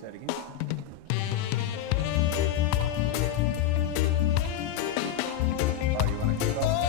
say it again. Oh, you want to kick off?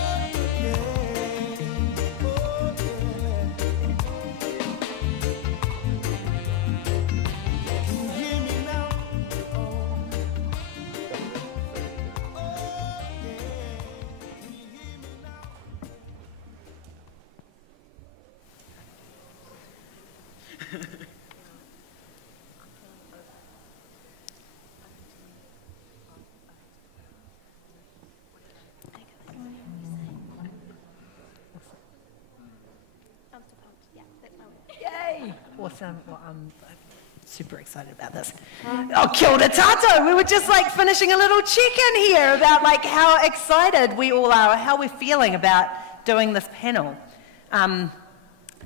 Yay! Awesome. Well, I'm super excited about this. Oh, kia ora tātou. We were just like finishing a little check-in here about like how excited we all are, how we're feeling about doing this panel.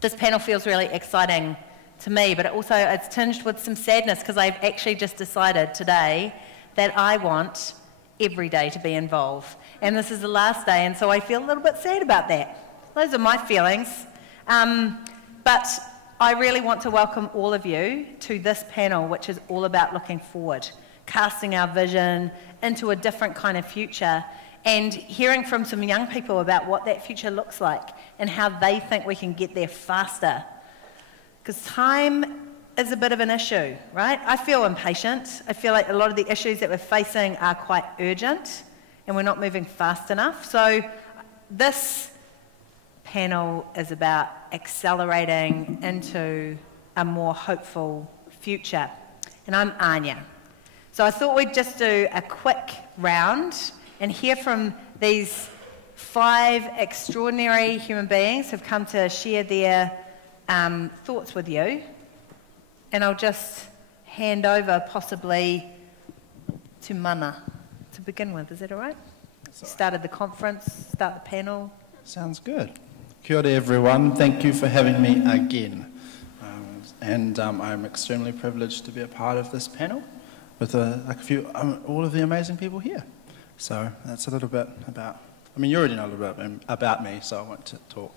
This panel feels really exciting to me, but it's tinged with some sadness because I've actually just decided today that I want every day to be involved. And this is the last day, and so I feel a little bit sad about that. Those are my feelings. But I really want to welcome all of you to this panel, which is all about looking forward, casting our vision into a different kind of future, and hearing from some young people about what that future looks like and how they think we can get there faster. Because time is a bit of an issue, right? I feel impatient. I feel like a lot of the issues that we're facing are quite urgent and we're not moving fast enough. So this panel is about accelerating into a more hopeful future. And I'm Anya. So I thought we'd just do a quick round and hear from these 5 extraordinary human beings who've come to share their thoughts with you. And I'll just hand over possibly to Mana to begin with. Is that all right? That's all right. Started the conference, start the panel. Sounds good. Kia ora everyone, thank you for having me again. I'm extremely privileged to be a part of this panel with all of the amazing people here. So that's a little bit about, you already know a little bit about me, so I want to talk.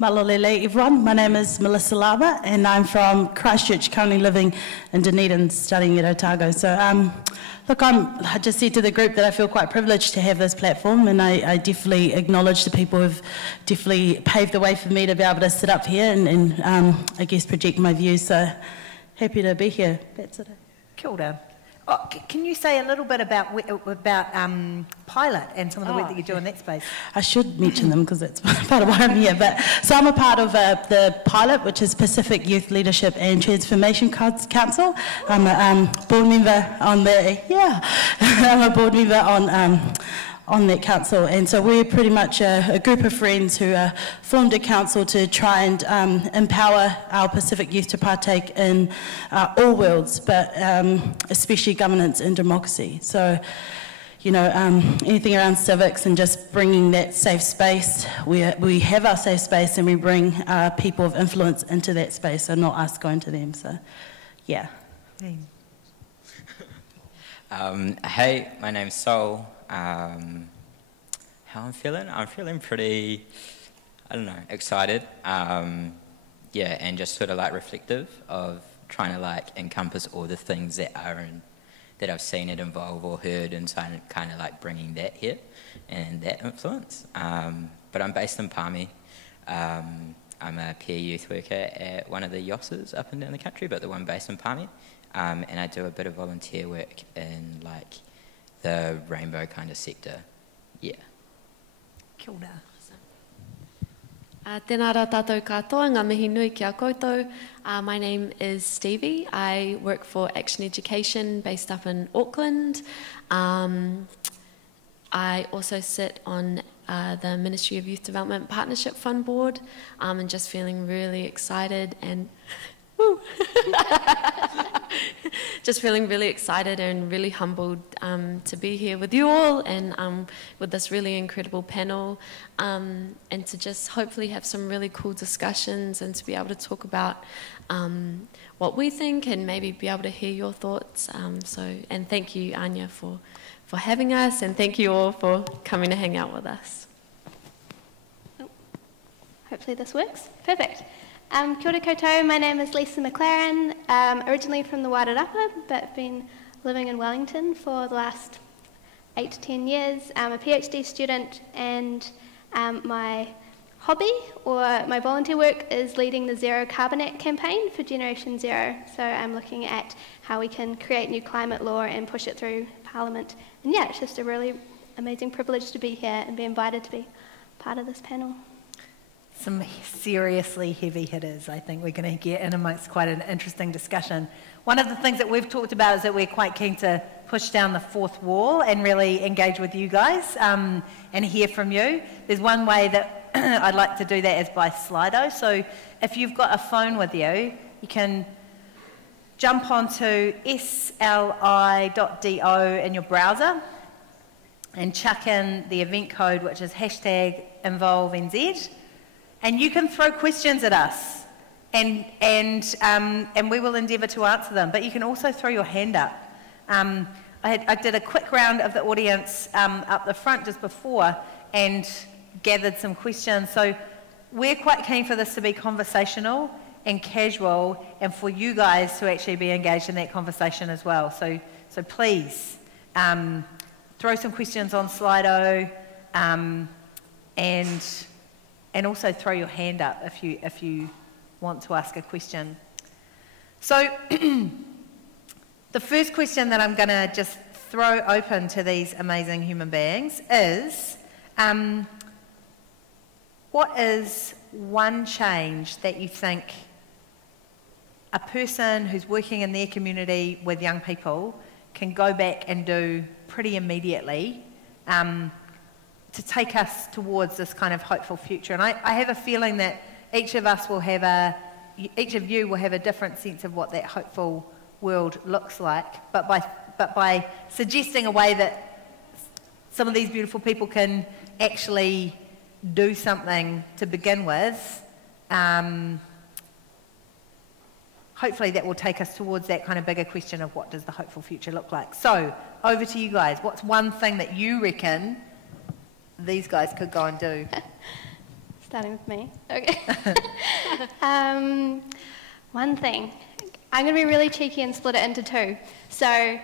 Malolele everyone, my name is Melissa Lava and I'm from Christchurch, currently living in Dunedin studying at Otago. So look, I just said to the group that I feel quite privileged to have this platform, and I definitely acknowledge the people who've definitely paved the way for me to be able to sit up here and I guess project my views. So happy to be here. That's it. Kia ora. Oh, can you say a little bit about Pilot and some of the work that you do in that space? I should mention them because that's part of why I'm here. So I'm a part of the Pilot, which is Pacific Youth Leadership and Transformation Council. I'm a board member on I'm a board member on that council, and so we're pretty much a group of friends who formed a council to try and empower our Pacific youth to partake in all worlds, but especially governance and democracy. So, anything around civics and just bringing that safe space. We have our safe space and we bring people of influence into that space, so not us going to them. So, yeah. Hey, my name's Sol. How I'm feeling? I'm feeling pretty, excited. And just sort of like reflective of trying to like encompass all the things that I've seen it involve or heard, and kind of like bringing that here and that influence. But I'm based in Palmy. I'm a peer youth worker at one of the YOSs up and down the country, but the one based in Palmy. And I do a bit of volunteer work in like the rainbow kind of sector. Yeah. Kia ora. Tēnā rā tātou katoa, ngā mihi nui kia koutou. My name is Stevie. I work for Action Education based up in Auckland. I also sit on the Ministry of Youth Development Partnership Fund Board, and just feeling really excited and just feeling really excited and really humbled to be here with you all and with this really incredible panel, and to just hopefully have some really cool discussions and to be able to talk about what we think and maybe be able to hear your thoughts. And thank you, Anya, for having us, and thank you all for coming to hang out with us. Oh, hopefully this works. Perfect. Kia ora koutou, my name is Lisa McLaren, originally from the Wairarapa, but been living in Wellington for the last 8 to 10 years. I'm a PhD student, and my hobby or my volunteer work is leading the Zero Carbonate campaign for Generation Zero. So I'm looking at how we can create new climate law and push it through Parliament. And yeah, it's just a really amazing privilege to be here and be invited to be part of this panel. Some seriously heavy hitters, I think we're going to get in amongst quite an interesting discussion. One of the things that we've talked about is that we're quite keen to push down the fourth wall and really engage with you guys and hear from you. There's one way that I'd like to do that is by Slido. So if you've got a phone with you, you can jump onto sli.do in your browser and chuck in the event code, which is #InvolveNZ. And you can throw questions at us, and we will endeavour to answer them. But you can also throw your hand up. I did a quick round of the audience up the front just before and gathered some questions. So we're quite keen for this to be conversational and casual, and for you guys to actually be engaged in that conversation as well. So please throw some questions on Slido, and also throw your hand up if you want to ask a question. So the first question that I'm going to just throw open to these amazing human beings is, what is one change that you think a person who's working in their community with young people can go back and do pretty immediately to take us towards this kind of hopeful future? And I have a feeling that each of you will have a different sense of what that hopeful world looks like. But by suggesting a way that some of these beautiful people can actually do something to begin with, hopefully that will take us towards that kind of bigger question of what does the hopeful future look like. So over to you guys. What's one thing that you reckon these guys could go and do? Starting with me. Okay. One thing. I'm going to be really cheeky and split it into two. So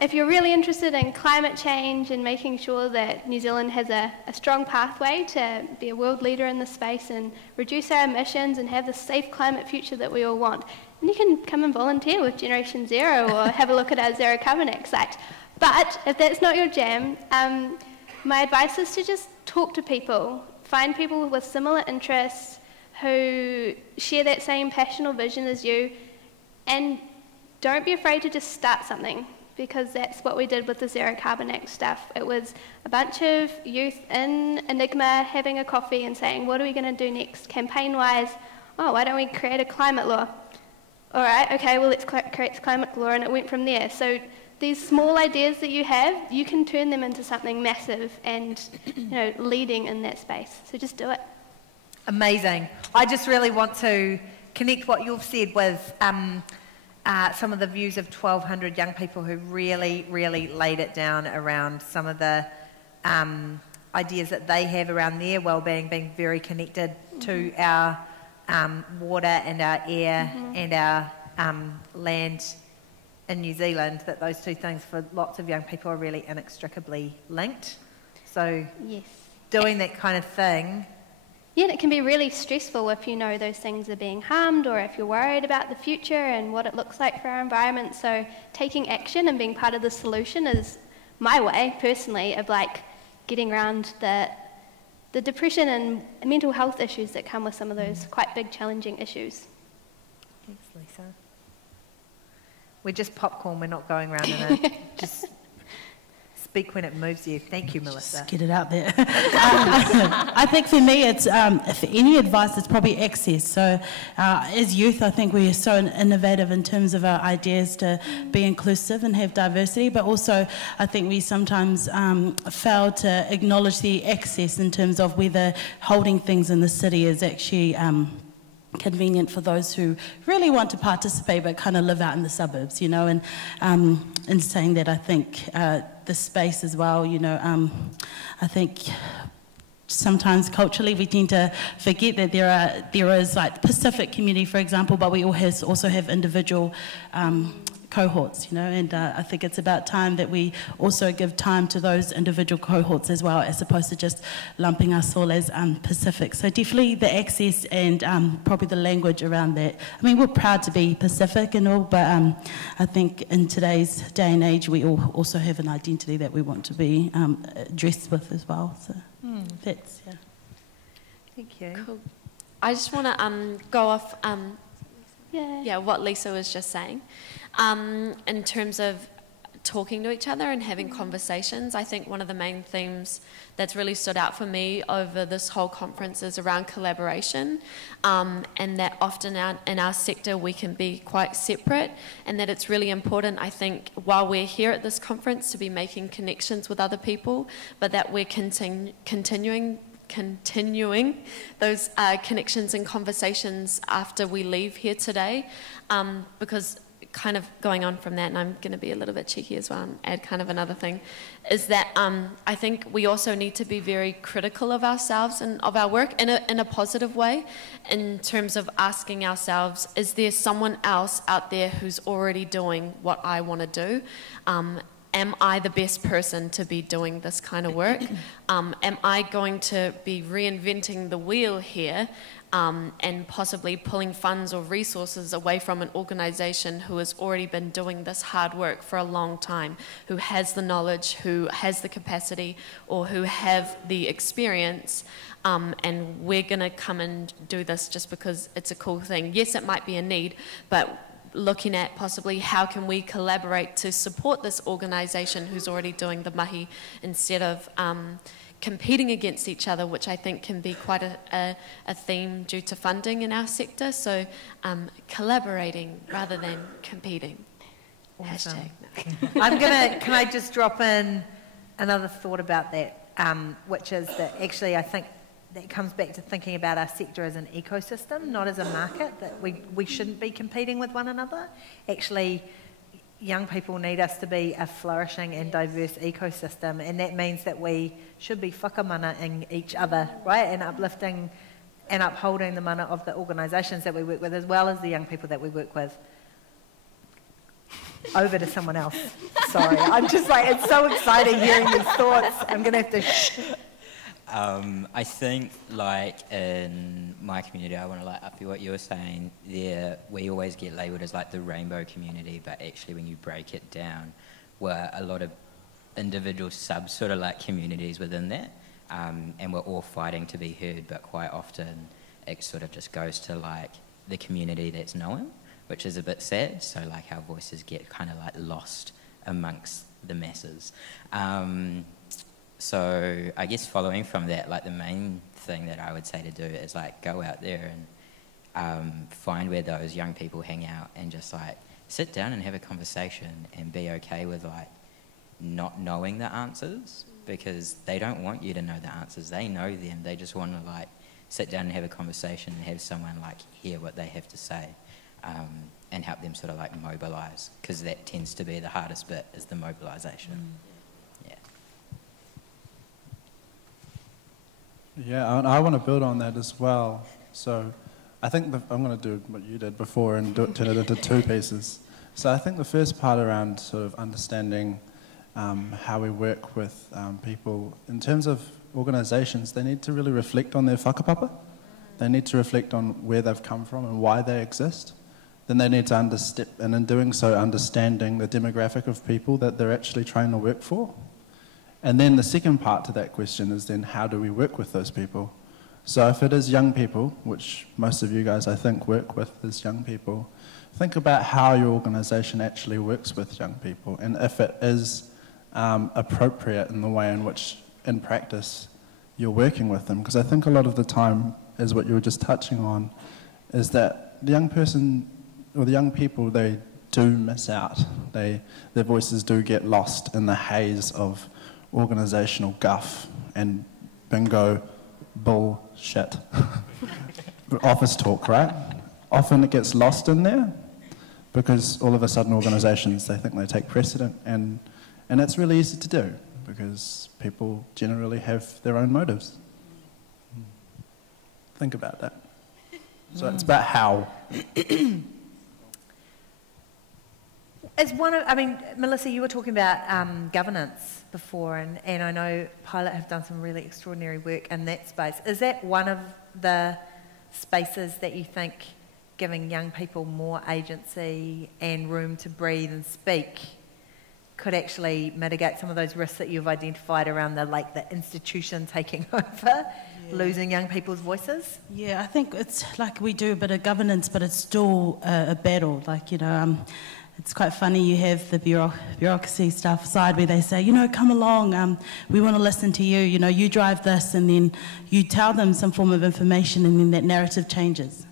if you're really interested in climate change and making sure that New Zealand has a strong pathway to be a world leader in this space and reduce our emissions and have the safe climate future that we all want, then you can come and volunteer with Generation Zero or have a look at our Zero Carbonate site. But if that's not your jam, my advice is to just talk to people. Find people with similar interests who share that same passion or vision as you, and don't be afraid to just start something, because that's what we did with the Zero Carbonate stuff. It was a bunch of youth in Enigma having a coffee and saying, what are we going to do next campaign-wise? Oh, why don't we create a climate law? All right, okay, well, let's create climate law, and it went from there. So these small ideas that you have, you can turn them into something massive and, leading in that space. So just do it. Amazing. I just really want to connect what you've said with some of the views of 1,200 young people who really, really laid it down around some of the ideas that they have around their well-being, being very connected to our water and our air and our land in New Zealand, that those two things for lots of young people are really inextricably linked. So yes, doing that kind of thing. Yeah, and it can be really stressful if you know those things are being harmed, or if you're worried about the future and what it looks like for our environment. So taking action and being part of the solution is my way, personally, of getting around the depression and mental health issues that come with some of those quite big, challenging issues. Thanks, Lisa. We're just popcorn, we're not going around in a... just speak when it moves you. Thank you, Melissa. Just get it out there. I think for me, it's for any advice, it's probably access. So as youth, I think we are so innovative in terms of our ideas to be inclusive and have diversity, but also I think we sometimes fail to acknowledge the access in terms of whether holding things in the city is actually convenient for those who really want to participate but kind of live out in the suburbs, and in saying that, I think the space as well, I think sometimes culturally we tend to forget that there is like the Pacific community, for example, but we also have individual cohorts, you know, and I think it's about time that we also give time to those individual cohorts as well, as opposed to just lumping us all as Pacific. So definitely the access and probably the language around that. I mean, we're proud to be Pacific and all, but I think in today's day and age, we all also have an identity that we want to be dressed with as well. So that's, yeah. Thank you. Cool. I just want to go off what Lisa was just saying. In terms of talking to each other and having conversations, I think one of the main themes that's really stood out for me over this whole conference is around collaboration, and that often in our sector we can be quite separate, and that it's really important, I think, while we're here at this conference to be making connections with other people, but that we're continuing those connections and conversations after we leave here today, because kind of going on from that, and I'm going to be a little bit cheeky as well and add kind of another thing, is that I think we also need to be very critical of ourselves and of our work in a positive way, in terms of asking ourselves, is there someone else out there who's already doing what I want to do? Am I the best person to be doing this kind of work? Am I going to be reinventing the wheel here and possibly pulling funds or resources away from an organisation who has already been doing this hard work for a long time, who has the knowledge, who has the capacity, or who have the experience, and we're going to come and do this just because it's a cool thing. Yes, it might be a need, but looking at possibly how can we collaborate to support this organisation who's already doing the mahi, instead of competing against each other, which I think can be quite a theme due to funding in our sector. So collaborating rather than competing. Awesome. Hashtag. Can I just drop in another thought about that, which is that actually I think that comes back to thinking about our sector as an ecosystem, not as a market, that we shouldn't be competing with one another. Actually, young people need us to be a flourishing and diverse ecosystem, and that means that we should be whakamana-ing each other, right, and uplifting and upholding the mana of the organisations that we work with, as well as the young people that we work with. Over to someone else. Sorry, I'm just like, it's so exciting hearing these thoughts. I'm going to have to... I think, like, in my community, I want to like up what you were saying there. We always get labelled as like the rainbow community, but actually when you break it down, we're a lot of individual sort of like communities within that, and we're all fighting to be heard, but quite often it sort of just goes to like the community that's known, which is a bit sad. So like our voices get kind of like lost amongst the masses. So I guess following from that, like the main thing that I would say to do is like go out there and find where those young people hang out and just like sit down and have a conversation and be okay with like not knowing the answers, because they don't want you to know the answers. They know them. They just want to like sit down and have a conversation and have someone like hear what they have to say, and help them sort of like mobilise, because that tends to be the hardest bit, is the mobilisation. Yeah, and I want to build on that as well. So I think I'm going to do what you did before and turn it into two pieces. So I think the first part around sort of understanding how we work with people, in terms of organisations, they need to really reflect on their whakapapa. They need to reflect on where they've come from and why they exist. Then they need to and in doing so, understanding the demographic of people that they're actually trying to work for. And then the second part to that question is then how do we work with those people? So if it is young people, which most of you guys I think work with as young people, think about how your organisation actually works with young people, and if it is appropriate in the way in which, in practice, you're working with them. Because I think a lot of the time, as what you were just touching on, is that the young person, or the young people, they do miss out. Their voices do get lost in the haze of organisational guff and bingo bullshit. Office talk, right? Often it gets lost in there because all of a sudden organisations, they think they take precedent, and it's really easy to do because people generally have their own motives. think about that. So it's about how. As Melissa, you were talking about governance before, and I know Pilot have done some really extraordinary work in that space. Is that one of the spaces that you think giving young people more agency and room to breathe and speak could actually mitigate some of those risks that you've identified around the institution taking over, losing young people's voices? Yeah, I think it's like we do a bit of governance, but it's still a battle. It's quite funny, you have the bureaucracy stuff side where they say, come along, we want to listen to you, you drive this, and then you tell them some form of information, and then that narrative changes.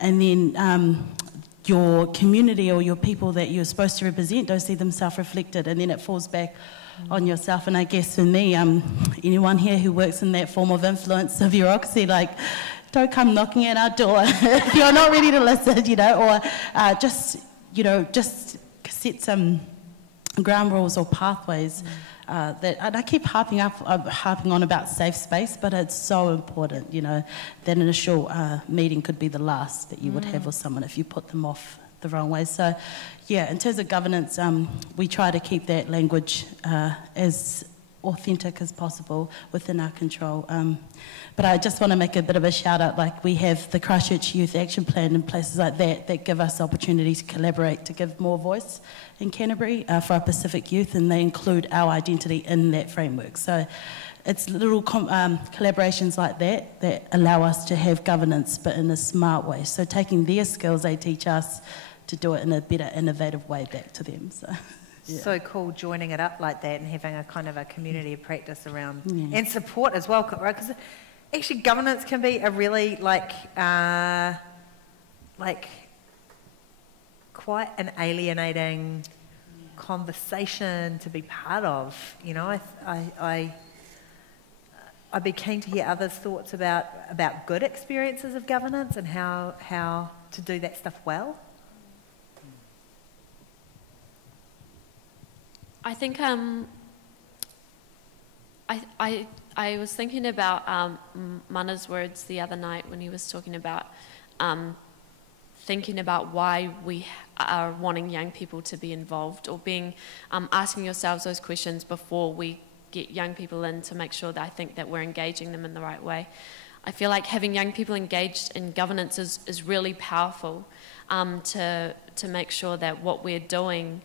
And then your community or your people that you're supposed to represent don't see themselves reflected, and then it falls back on yourself. And I guess for me, anyone here who works in that form of influence of bureaucracy, don't come knocking at our door if you're not ready to listen, or just set some ground rules or pathways. And I keep harping on about safe space, but it's so important, that initial meeting could be the last that you would have with someone if you put them off the wrong way. So, yeah, in terms of governance, we try to keep that language as authentic as possible within our control. But I just want to make a bit of a shout out, we have the Christchurch Youth Action Plan and places like that give us opportunities to collaborate, to give more voice in Canterbury for our Pacific youth, and they include our identity in that framework. So it's little collaborations like that allow us to have governance, but in a smart way. So taking their skills, they teach us to do it in a better, innovative way back to them. So. Yeah. So cool joining it up like that and having a kind of a community of practice around and support as well, right? Because actually governance can be a really quite an alienating conversation to be part of. I'd be keen to hear others' thoughts about good experiences of governance and how to do that stuff well. I think I was thinking about Mana's words the other night when he was talking about thinking about why we are wanting young people to be involved, or asking yourselves those questions before we get young people in, to make sure that I think that we're engaging them in the right way. I feel like having young people engaged in governance is really powerful, to make sure that what we're doing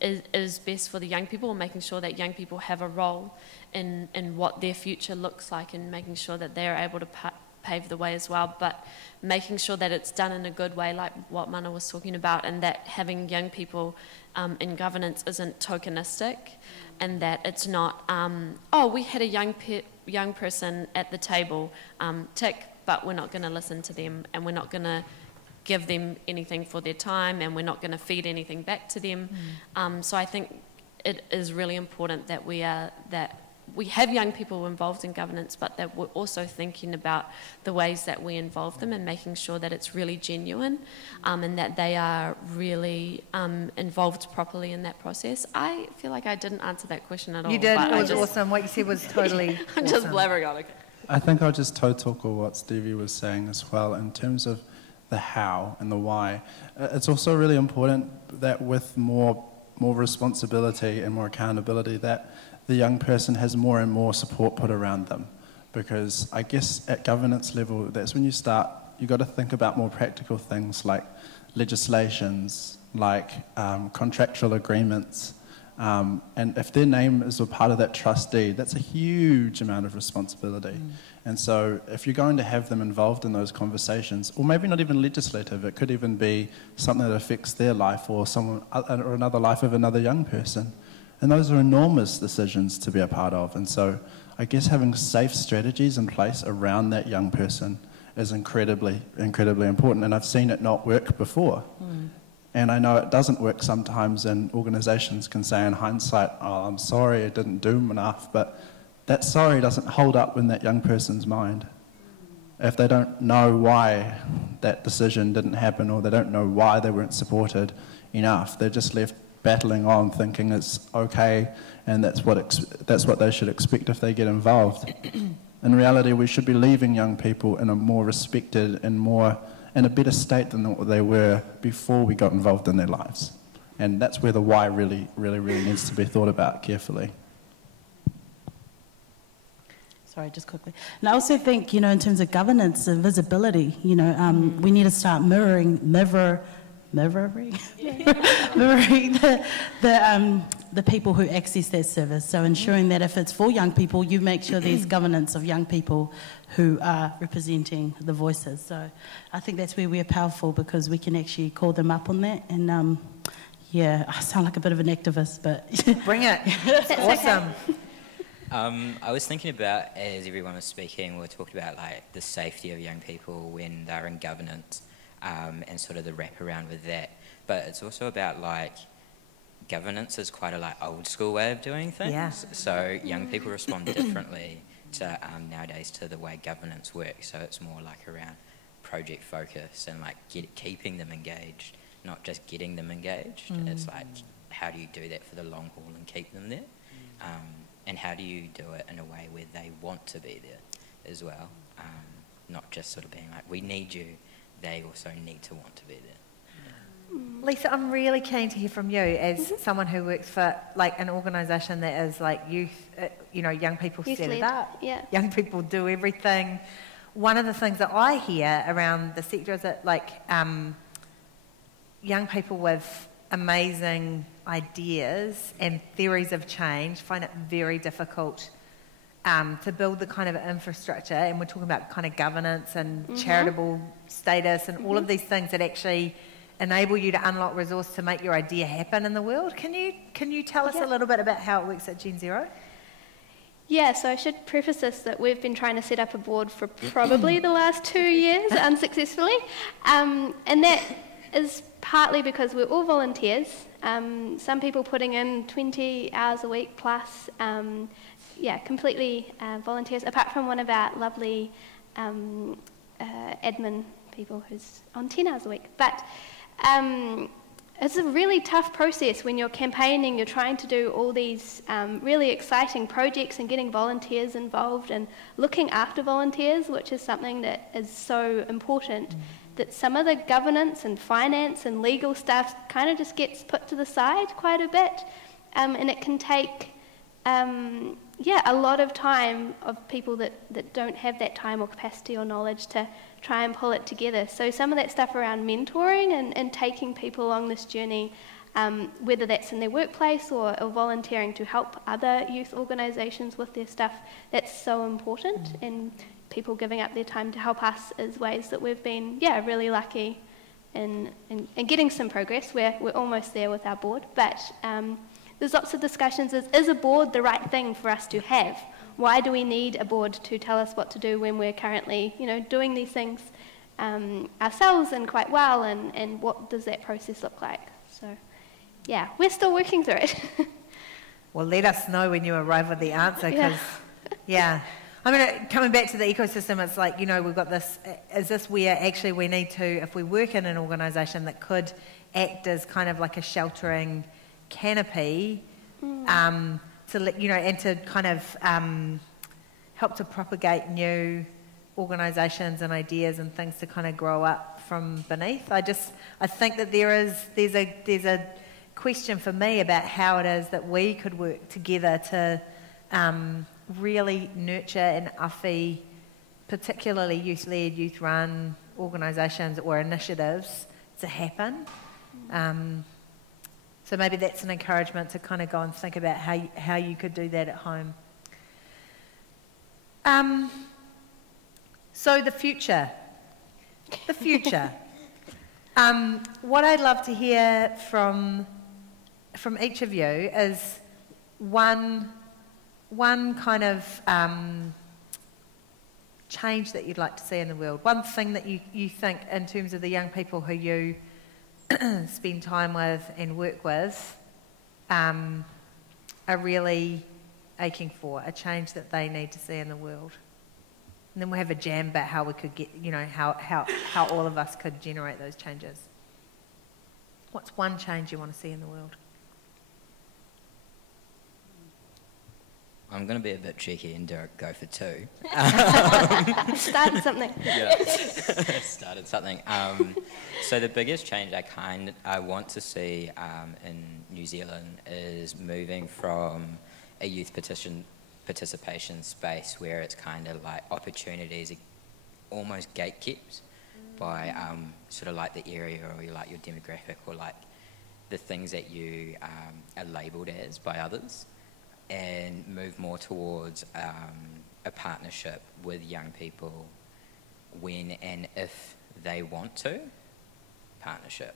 is best for the young people, and making sure that young people have a role in what their future looks like, and making sure that they're able to pave the way as well, but making sure that it's done in a good way, like what Mana was talking about, and that having young people in governance isn't tokenistic, and that it's not, we had a young person at the table, tick, but we're not going to listen to them, and we're not going to give them anything for their time, and we're not going to feed anything back to them. So I think it is really important that we have young people involved in governance, but that we're also thinking about the ways that we involve them, and making sure that it's really genuine, and that they are really involved properly in that process. I feel like I didn't answer that question at all. You did. It was awesome. What you said was totally I'm awesome. just blabbering on. Okay. I think I'll just toe talk on what Stevie was saying as well in terms of the how and the why. It's also really important that with more responsibility and more accountability, that the young person has more and more support put around them. Because I guess at governance level, that's when you've got to think about more practical things like legislations, like contractual agreements, and if their name is a part of that trust deed, that's a huge amount of responsibility. And so if you're going to have them involved in those conversations, or maybe not even legislative, it could even be something that affects their life or another life of another young person. And those are enormous decisions to be a part of. And so I guess having safe strategies in place around that young person is incredibly, incredibly important. And I've seen it not work before. And I know it doesn't work sometimes, and organisations can say in hindsight, oh, I'm sorry, it didn't do enough. But that sorry doesn't hold up in that young person's mind. If they don't know why that decision didn't happen, or they don't know why they weren't supported enough, they're just left battling on, thinking it's okay, and that's what they should expect if they get involved. In reality, we should be leaving young people in a more respected and in a better state than what they were before we got involved in their lives. And that's where the why really needs to be thought about carefully. Sorry, just quickly. And I also think, in terms of governance and visibility, we need to start mirroring the people who access that service. So ensuring that if it's for young people, you make sure there's governance of young people who are representing the voices. So I think that's where we're powerful, because we can actually call them up on that. And I sound like a bit of an activist, but Bring it. That's Awesome. I was thinking about, as everyone was speaking, we were talking about like the safety of young people when they're in governance, and sort of the wraparound with that. But it's also about like governance is quite a like old school way of doing things. Yeah. So young people respond differently to nowadays to the way governance works. So it's more like around project focus and like keeping them engaged, not just getting them engaged. It's like, how do you do that for the long haul and keep them there? And how do you do it in a way where they want to be there as well? Not just sort of being like, we need you, they also need to want to be there. Lisa, I'm really keen to hear from you as someone who works for like an organisation that is like youth, young people set it Youth-led, up. yeah. Young people do everything. One of the things that I hear around the sector is that like young people with amazing ideas and theories of change find it very difficult to build the kind of infrastructure, and we're talking about kind of governance and charitable status and all of these things that actually enable you to unlock resource to make your idea happen in the world. Can you tell us a little bit about how it works at Gen Zero? Yeah, so I should preface this that we've been trying to set up a board for probably the last 2 years unsuccessfully, and that is partly because we're all volunteers, some people putting in 20 hours a week plus, completely volunteers, apart from one of our lovely admin people who's on 10 hours a week. But it's a really tough process when you're campaigning, you're trying to do all these really exciting projects and getting volunteers involved and looking after volunteers, which is something that is so important, that some of the governance and finance and legal stuff kind of just gets put to the side quite a bit, and it can take a lot of time of people that don't have that time or capacity or knowledge to try and pull it together. So some of that stuff around mentoring and taking people along this journey, whether that's in their workplace or volunteering to help other youth organisations with their stuff, that's so important. And people giving up their time to help us is ways that we've been, really lucky in getting some progress. We're almost there with our board, but there's lots of discussions. Is a board the right thing for us to have? Why do we need a board to tell us what to do when we're currently, doing these things ourselves and quite well, and what does that process look like? So, we're still working through it. Well, let us know when you arrive with the answer, because, I mean, coming back to the ecosystem, it's like, we've got this, is this where actually we need to, if we work in an organisation that could act as kind of like a sheltering canopy, to let, and to kind of help to propagate new organisations and ideas and things to kind of grow up from beneath. I think that there's a question for me about how it is that we could work together to really nurture and uffy, particularly youth-led, youth-run organisations or initiatives to happen. So maybe that's an encouragement to kind of go and think about how you could do that at home. So the future. What I'd love to hear from each of you is one kind of change that you'd like to see in the world. One thing that you think, in terms of the young people who you spend time with and work with, are really aching for, a change that they need to see in the world. And then we'll have a jam about how we could get, how all of us could generate those changes. What's one change you want to see in the world? I'm going to be a bit cheeky and go for 2. Started something. Yeah, started something. So the biggest change I want to see in New Zealand is moving from a youth participation space where it's kind of like opportunities are almost gatekept by sort of like the area or like your demographic or like the things that you are labelled as by others, and move more towards a partnership with young people when and if they want to partnership,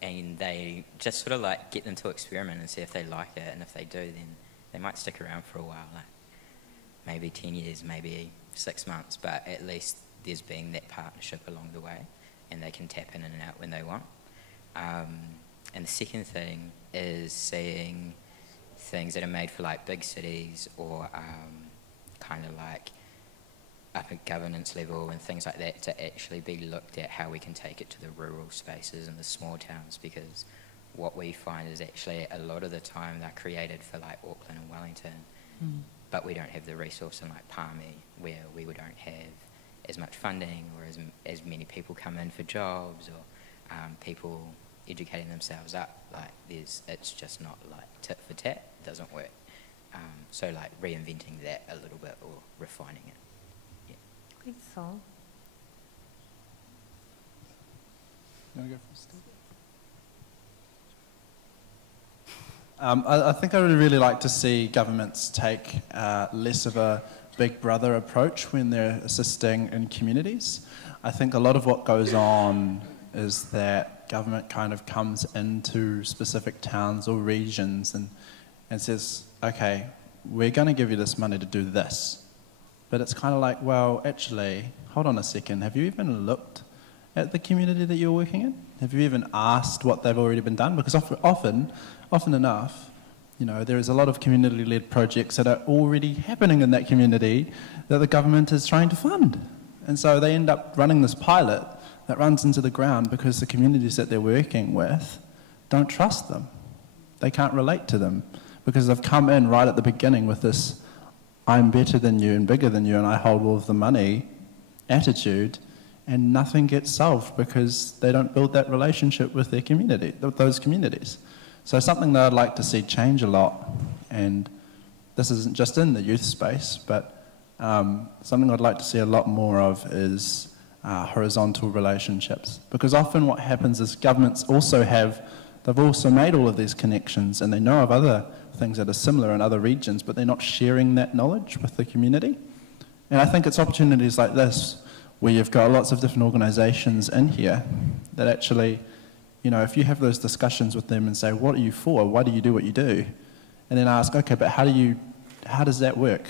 and they just sort of like get them to experiment and see if they like it, and if they do, then they might stick around for a while, like maybe 10 years, maybe 6 months, but at least there's been that partnership along the way and they can tap in and out when they want. And the second thing is seeing things that are made for like big cities or kind of like up at governance level and things like that to actually be looked at how we can take it to the rural spaces and the small towns, because what we find is actually a lot of the time they're created for like Auckland and Wellington, but we don't have the resource in like Palmy where we don't have as much funding or as many people come in for jobs or people educating themselves up. Like it's just not like tit for tat, it doesn't work. So like reinventing that a little bit or refining it. Great song. You want to go first? I think I would really like to see governments take less of a big brother approach when they're assisting in communities. I think a lot of what goes on is that government kind of comes into specific towns or regions and says, okay, we're going to give you this money to do this. But it's kind of like, well, actually, hold on a second, have you even looked at the community that you're working in? Have you even asked what they've already been done? Because often enough, you know, there is a lot of community-led projects that are already happening in that community that the government is trying to fund. And so they end up running this pilot that runs into the ground because the communities that they're working with don't trust them. They can't relate to them because they've come in right at the beginning with this I'm better than you and bigger than you and I hold all of the money attitude, and nothing gets solved because they don't build that relationship with their community, with those communities. So something that I'd like to see change a lot, and this isn't just in the youth space, but something I'd like to see a lot more of is horizontal relationships. Because often what happens is governments they've also made all of these connections and they know of other things that are similar in other regions, but they're not sharing that knowledge with the community. And I think it's opportunities like this where you've got lots of different organisations in here that actually, you know, if you have those discussions with them and say, what are you for? Why do you do what you do? And then ask, okay, but how does that work?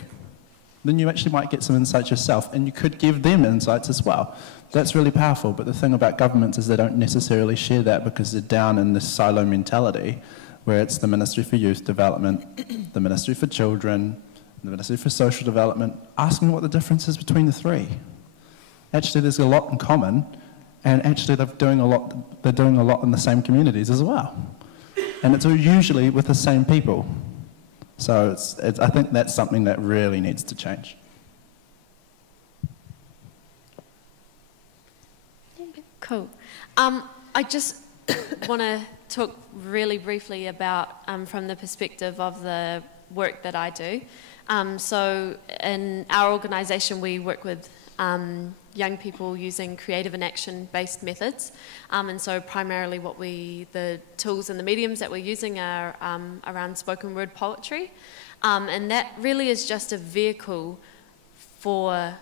Then you actually might get some insights yourself, and you could give them insights as well. That's really powerful, but the thing about governments is they don't necessarily share that because they're down in this silo mentality where it's the Ministry for Youth Development, the Ministry for Children, the Ministry for Social Development, asking what the difference is between the three. Actually, there's a lot in common, and actually they're doing a lot in the same communities as well. And it's usually with the same people. So I think that's something that really needs to change. Cool. I just want to talk really briefly about from the perspective of the work that I do. So in our organisation, we work with young people using creative and action-based methods. And so primarily the tools and the mediums that we're using are around spoken word poetry. And that really is just a vehicle for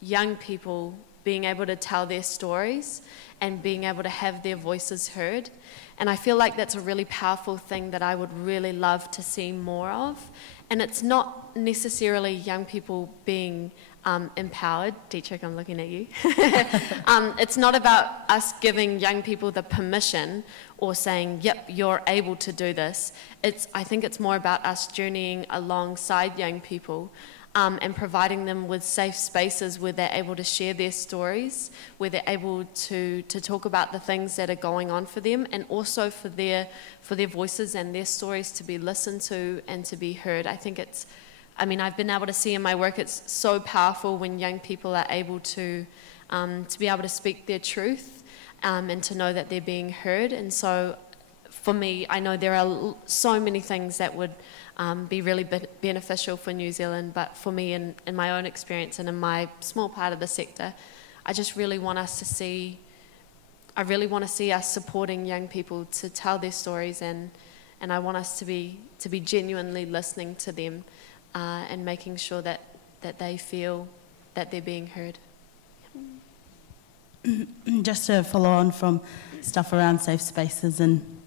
young people being able to tell their stories and being able to have their voices heard. And I feel like that's a really powerful thing that I would really love to see more of. And it's not necessarily young people being empowered. Dietrich, I'm looking at you. It's not about us giving young people the permission or saying, yep, you're able to do this. I think it's more about us journeying alongside young people and providing them with safe spaces where they're able to share their stories, where they're able to talk about the things that are going on for them, and also for their voices and their stories to be listened to and to be heard. I think I've been able to see in my work, it's so powerful when young people are able to be able to speak their truth and to know that they're being heard. And so for me, I know there are so many things that would be really beneficial for New Zealand, but for me, in my own experience and in my small part of the sector, I just really want us to see, I really want to see us supporting young people to tell their stories, and I want us to be genuinely listening to them and making sure that they feel that they're being heard. Just to follow on from stuff around safe spaces and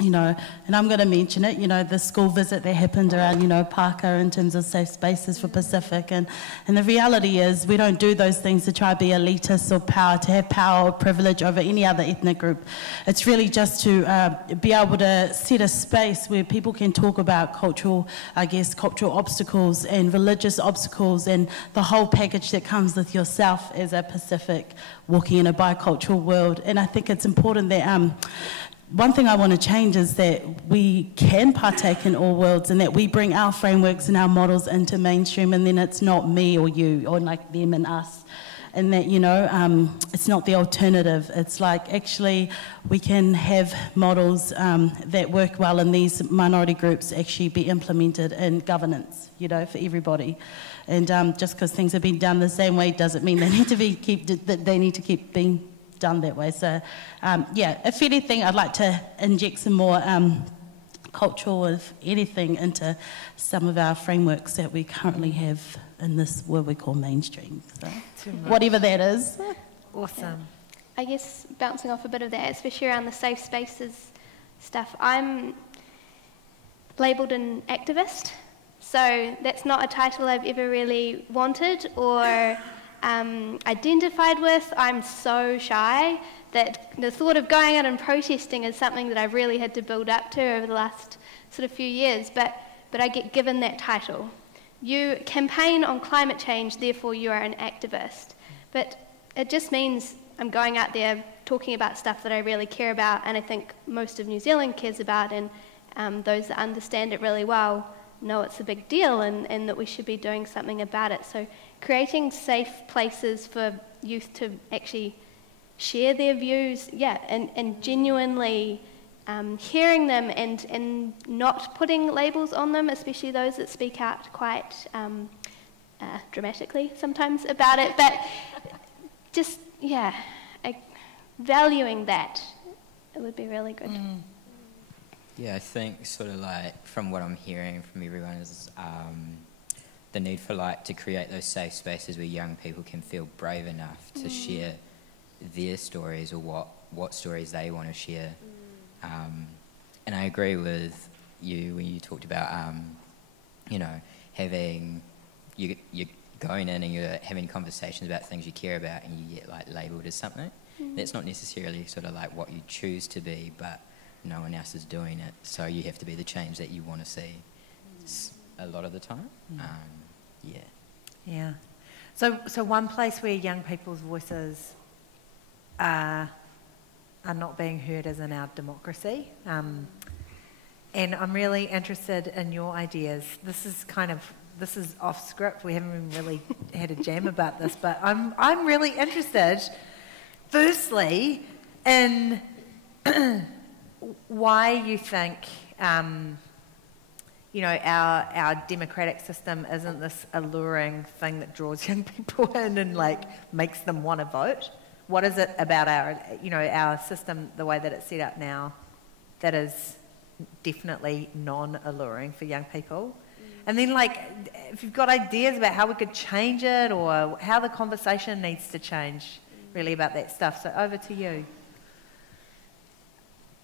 and I'm going to mention it, the school visit that happened around, Parker in terms of safe spaces for Pacific. And the reality is we don't do those things to try to be elitist or to have power or privilege over any other ethnic group. It's really just to be able to set a space where people can talk about cultural obstacles and religious obstacles and the whole package that comes with yourself as a Pacific walking in a bicultural world. And I think it's important that one thing I want to change is that we can partake in all worlds and that we bring our frameworks and our models into mainstream, and then it's not me or you or like them and us, and that it's not the alternative. It's like actually we can have models that work well in these minority groups actually be implemented in governance, for everybody. And just because things have been done the same way doesn't mean they need to keep being done that way. So if anything, I'd like to inject some more cultural, if anything, into some of our frameworks that we currently have in this what we call mainstream. So whatever that is. Awesome. I guess bouncing off a bit of that, especially around the safe spaces stuff, I'm labelled an activist, so that's not a title I've ever really wanted or identified with. I'm so shy that the thought of going out and protesting is something that I've really had to build up to over the last sort of few years, but I get given that title. You campaign on climate change, therefore you are an activist. But it just means I'm going out there talking about stuff that I really care about, and I think most of New Zealand cares about, and those that understand it really well know it's a big deal and that we should be doing something about it. So creating safe places for youth to actually share their views, and genuinely hearing them and not putting labels on them, especially those that speak out quite dramatically sometimes about it, but just, valuing that, it would be really good. Yeah, I think sort of like from what I'm hearing from everyone is the need for to create those safe spaces where young people can feel brave enough to share their stories or what stories they want to share. And I agree with you when you talked about, having, you're going in and you're having conversations about things you care about and you get labelled as something. That's not necessarily sort of what you choose to be, but no one else is doing it, so you have to be the change that you want to see a lot of the time. Yeah. So one place where young people's voices are not being heard is in our democracy. And I'm really interested in your ideas. This is off script. We haven't even really had a jam about this, but I'm really interested, firstly, in why you think our democratic system isn't this alluring thing that draws young people in and makes them want to vote. What is it about our system, the way that it's set up now, that is definitely non-alluring for young people? And then if you've got ideas about how we could change it or how the conversation needs to change really about that stuff. So over to you.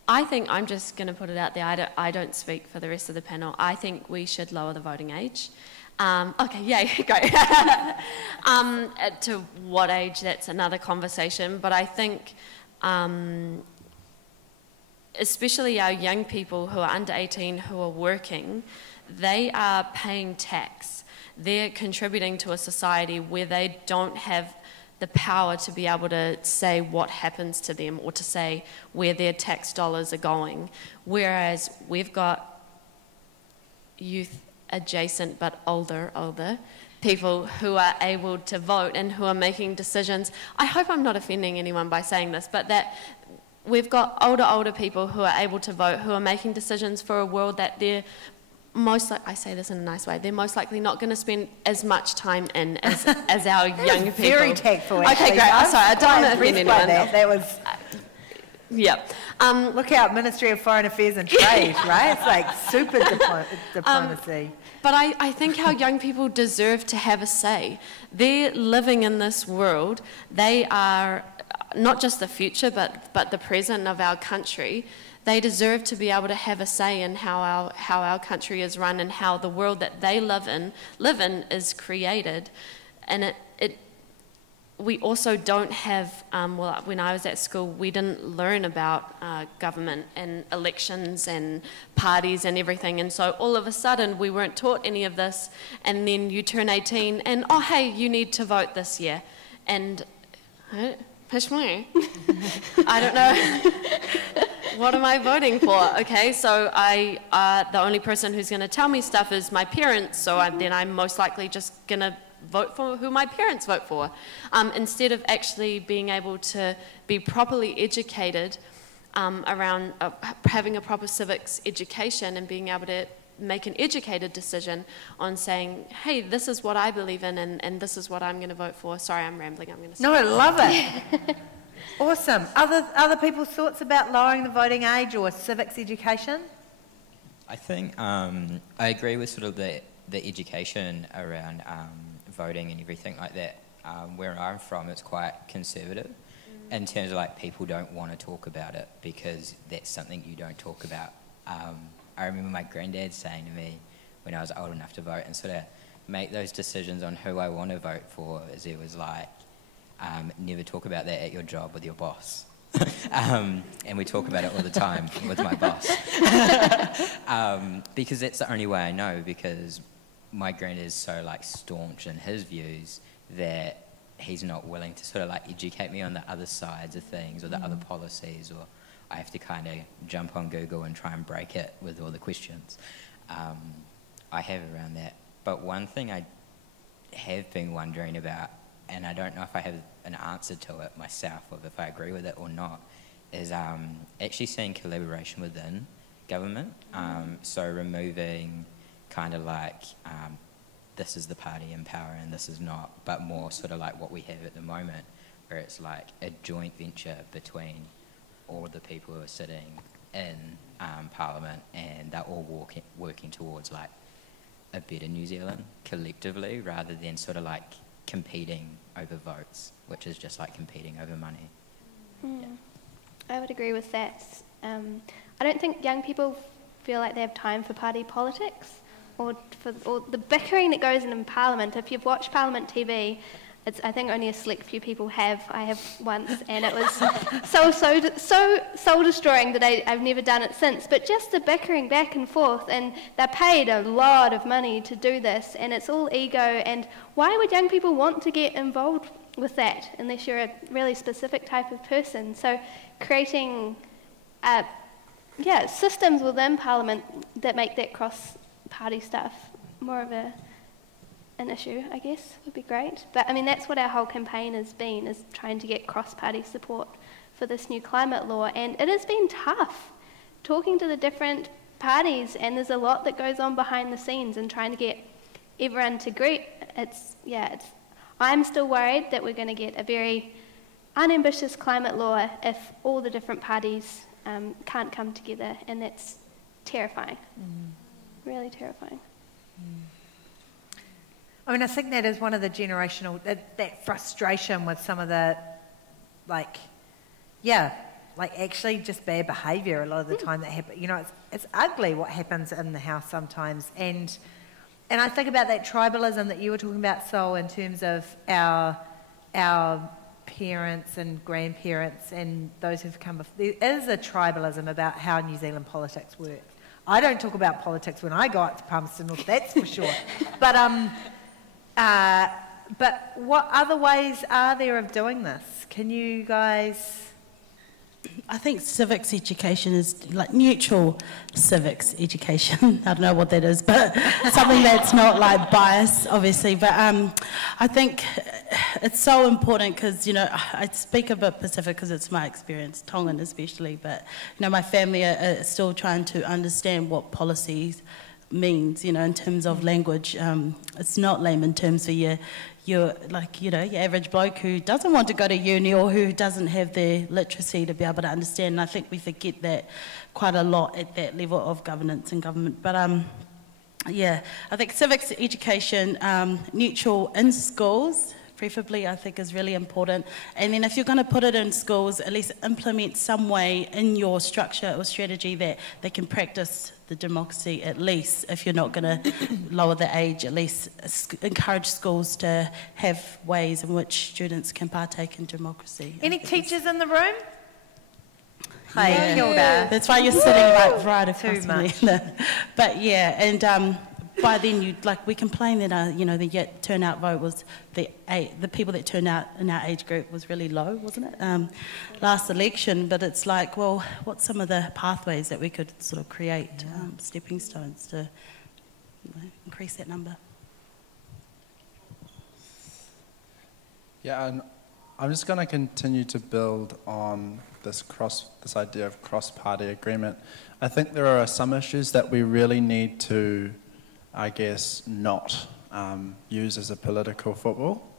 I think I'm just going to put it out there. I don't speak for the rest of the panel. I think we should lower the voting age. Okay, yay, go. To what age, that's another conversation. But I think, especially our young people who are under 18 who are working, they are paying tax. they're contributing to a society where they don't have the power to be able to say what happens to them or to say where their tax dollars are going. Whereas we've got youth adjacent but older people who are able to vote and who are making decisions. I hope I'm not offending anyone by saying this, but that we've got older people who are able to vote, who are making decisions for a world that they're I say this in a nice way, they're most likely not going to spend as much time in as our young people. Very tactful, Okay, actually. great. Sorry, I don't want to offend anyone. That was... Yeah. Look out, Ministry of Foreign Affairs and Trade, right? It's like super diplomacy. But I think our young people deserve to have a say. They're living in this world. They are not just the future, but the present of our country. They deserve to be able to have a say in how our country is run and how the world that they live in is created. And we also don't have, well, when I was at school, we didn't learn about government and elections and parties and everything. And so all of a sudden, we weren't taught any of this. And then you turn 18 and, oh, hey, you need to vote this year. And, push me. I don't know. What am I voting for? Okay, so the only person who's going to tell me stuff is my parents. So then I'm most likely just going to vote for who my parents vote for, instead of actually being able to be properly educated around having a proper civics education and being able to make an educated decision on saying, hey, this is what I believe in and this is what I'm going to vote for. Sorry, I'm rambling. I'm going to stop. No, I love it. Awesome. Other people's thoughts about lowering the voting age or civics education? I think I agree with sort of the education around voting and everything like that. Where I'm from, it's quite conservative in terms of like people don't want to talk about it because that's something you don't talk about. I remember my granddad saying to me when I was old enough to vote and sort of make those decisions on who I want to vote for, as it was like, never talk about that at your job with your boss. And we talk about it all the time with my boss. Because that's the only way I know, because my granddad is so like staunch in his views that he's not willing to sort of like educate me on the other sides of things or the other policies, or I have to kind of jump on Google and try and break it with all the questions I have around that. But one thing I have been wondering about, and I don't know if I have an answer to it myself, or if I agree with it or not, is actually seeing collaboration within government. So removing kind of like this is the party in power and this is not, but more sort of like what we have at the moment, where it's like a joint venture between all of the people who are sitting in Parliament, and they're all working towards like a better New Zealand collectively, rather than sort of like competing over votes, which is just like competing over money. Yeah. I would agree with that. I don't think young people feel like they have time for party politics or the bickering that goes on in Parliament. If you've watched Parliament TV, I think only a select few people have. I have once, and it was so soul-destroying that I've never done it since. But just the bickering back and forth, and they're paid a lot of money to do this, and it's all ego. And why would young people want to get involved with that unless you're a really specific type of person? So creating, systems within Parliament that make that cross-party stuff more of an issue, I guess, would be great. But I mean, that's what our whole campaign has been, is trying to get cross-party support for this new climate law. And it has been tough talking to the different parties, and there's a lot that goes on behind the scenes and trying to get everyone to agree. I'm still worried that we're going to get a very unambitious climate law if all the different parties can't come together, and that's terrifying. Really terrifying. I mean, I think that is one of the generational, that frustration with some of the, actually just bad behaviour a lot of the time that happens. You know, it's ugly what happens in the house sometimes. And I think about that tribalism that you were talking about, Sol, in terms of our parents and grandparents and those who've come before. There is a tribalism about how New Zealand politics work. I don't talk about politics when I go out to Palmerston North, that's for sure. But But what other ways are there of doing this? Can you guys... I think civics education is like neutral civics education. I don't know what that is, but something that's not like bias, obviously. But I think it's so important because, you know, I speak a bit Pacific because it's my experience, Tongan especially, but, you know, my family are still trying to understand what policies means, you know, in terms of language. It's not layman terms for your like, you know, your average bloke who doesn't want to go to uni or who doesn't have the literacy to be able to understand. And I think we forget that quite a lot at that level of governance and government. But yeah, I think civics education, neutral in schools, preferably, I think is really important. And then if you're going to put it in schools, at least implement some way in your structure or strategy that they can practice the democracy, at least. If you're not going to lower the age, at least encourage schools to have ways in which students can partake in democracy. Any teachers in the room? Yeah. Hey, kia ora. That's why you're sitting right across Too from me. But yeah, and by then you like we complained that you know the turnout vote was the people that turned out in our age group was really low, wasn't it? Last election, but it's like, well, what's some of the pathways that we could sort of create, stepping stones to increase that number? Yeah, and I'm just going to continue to build on this idea of cross-party agreement. I think there are some issues that we really need to, I guess, not use as a political football.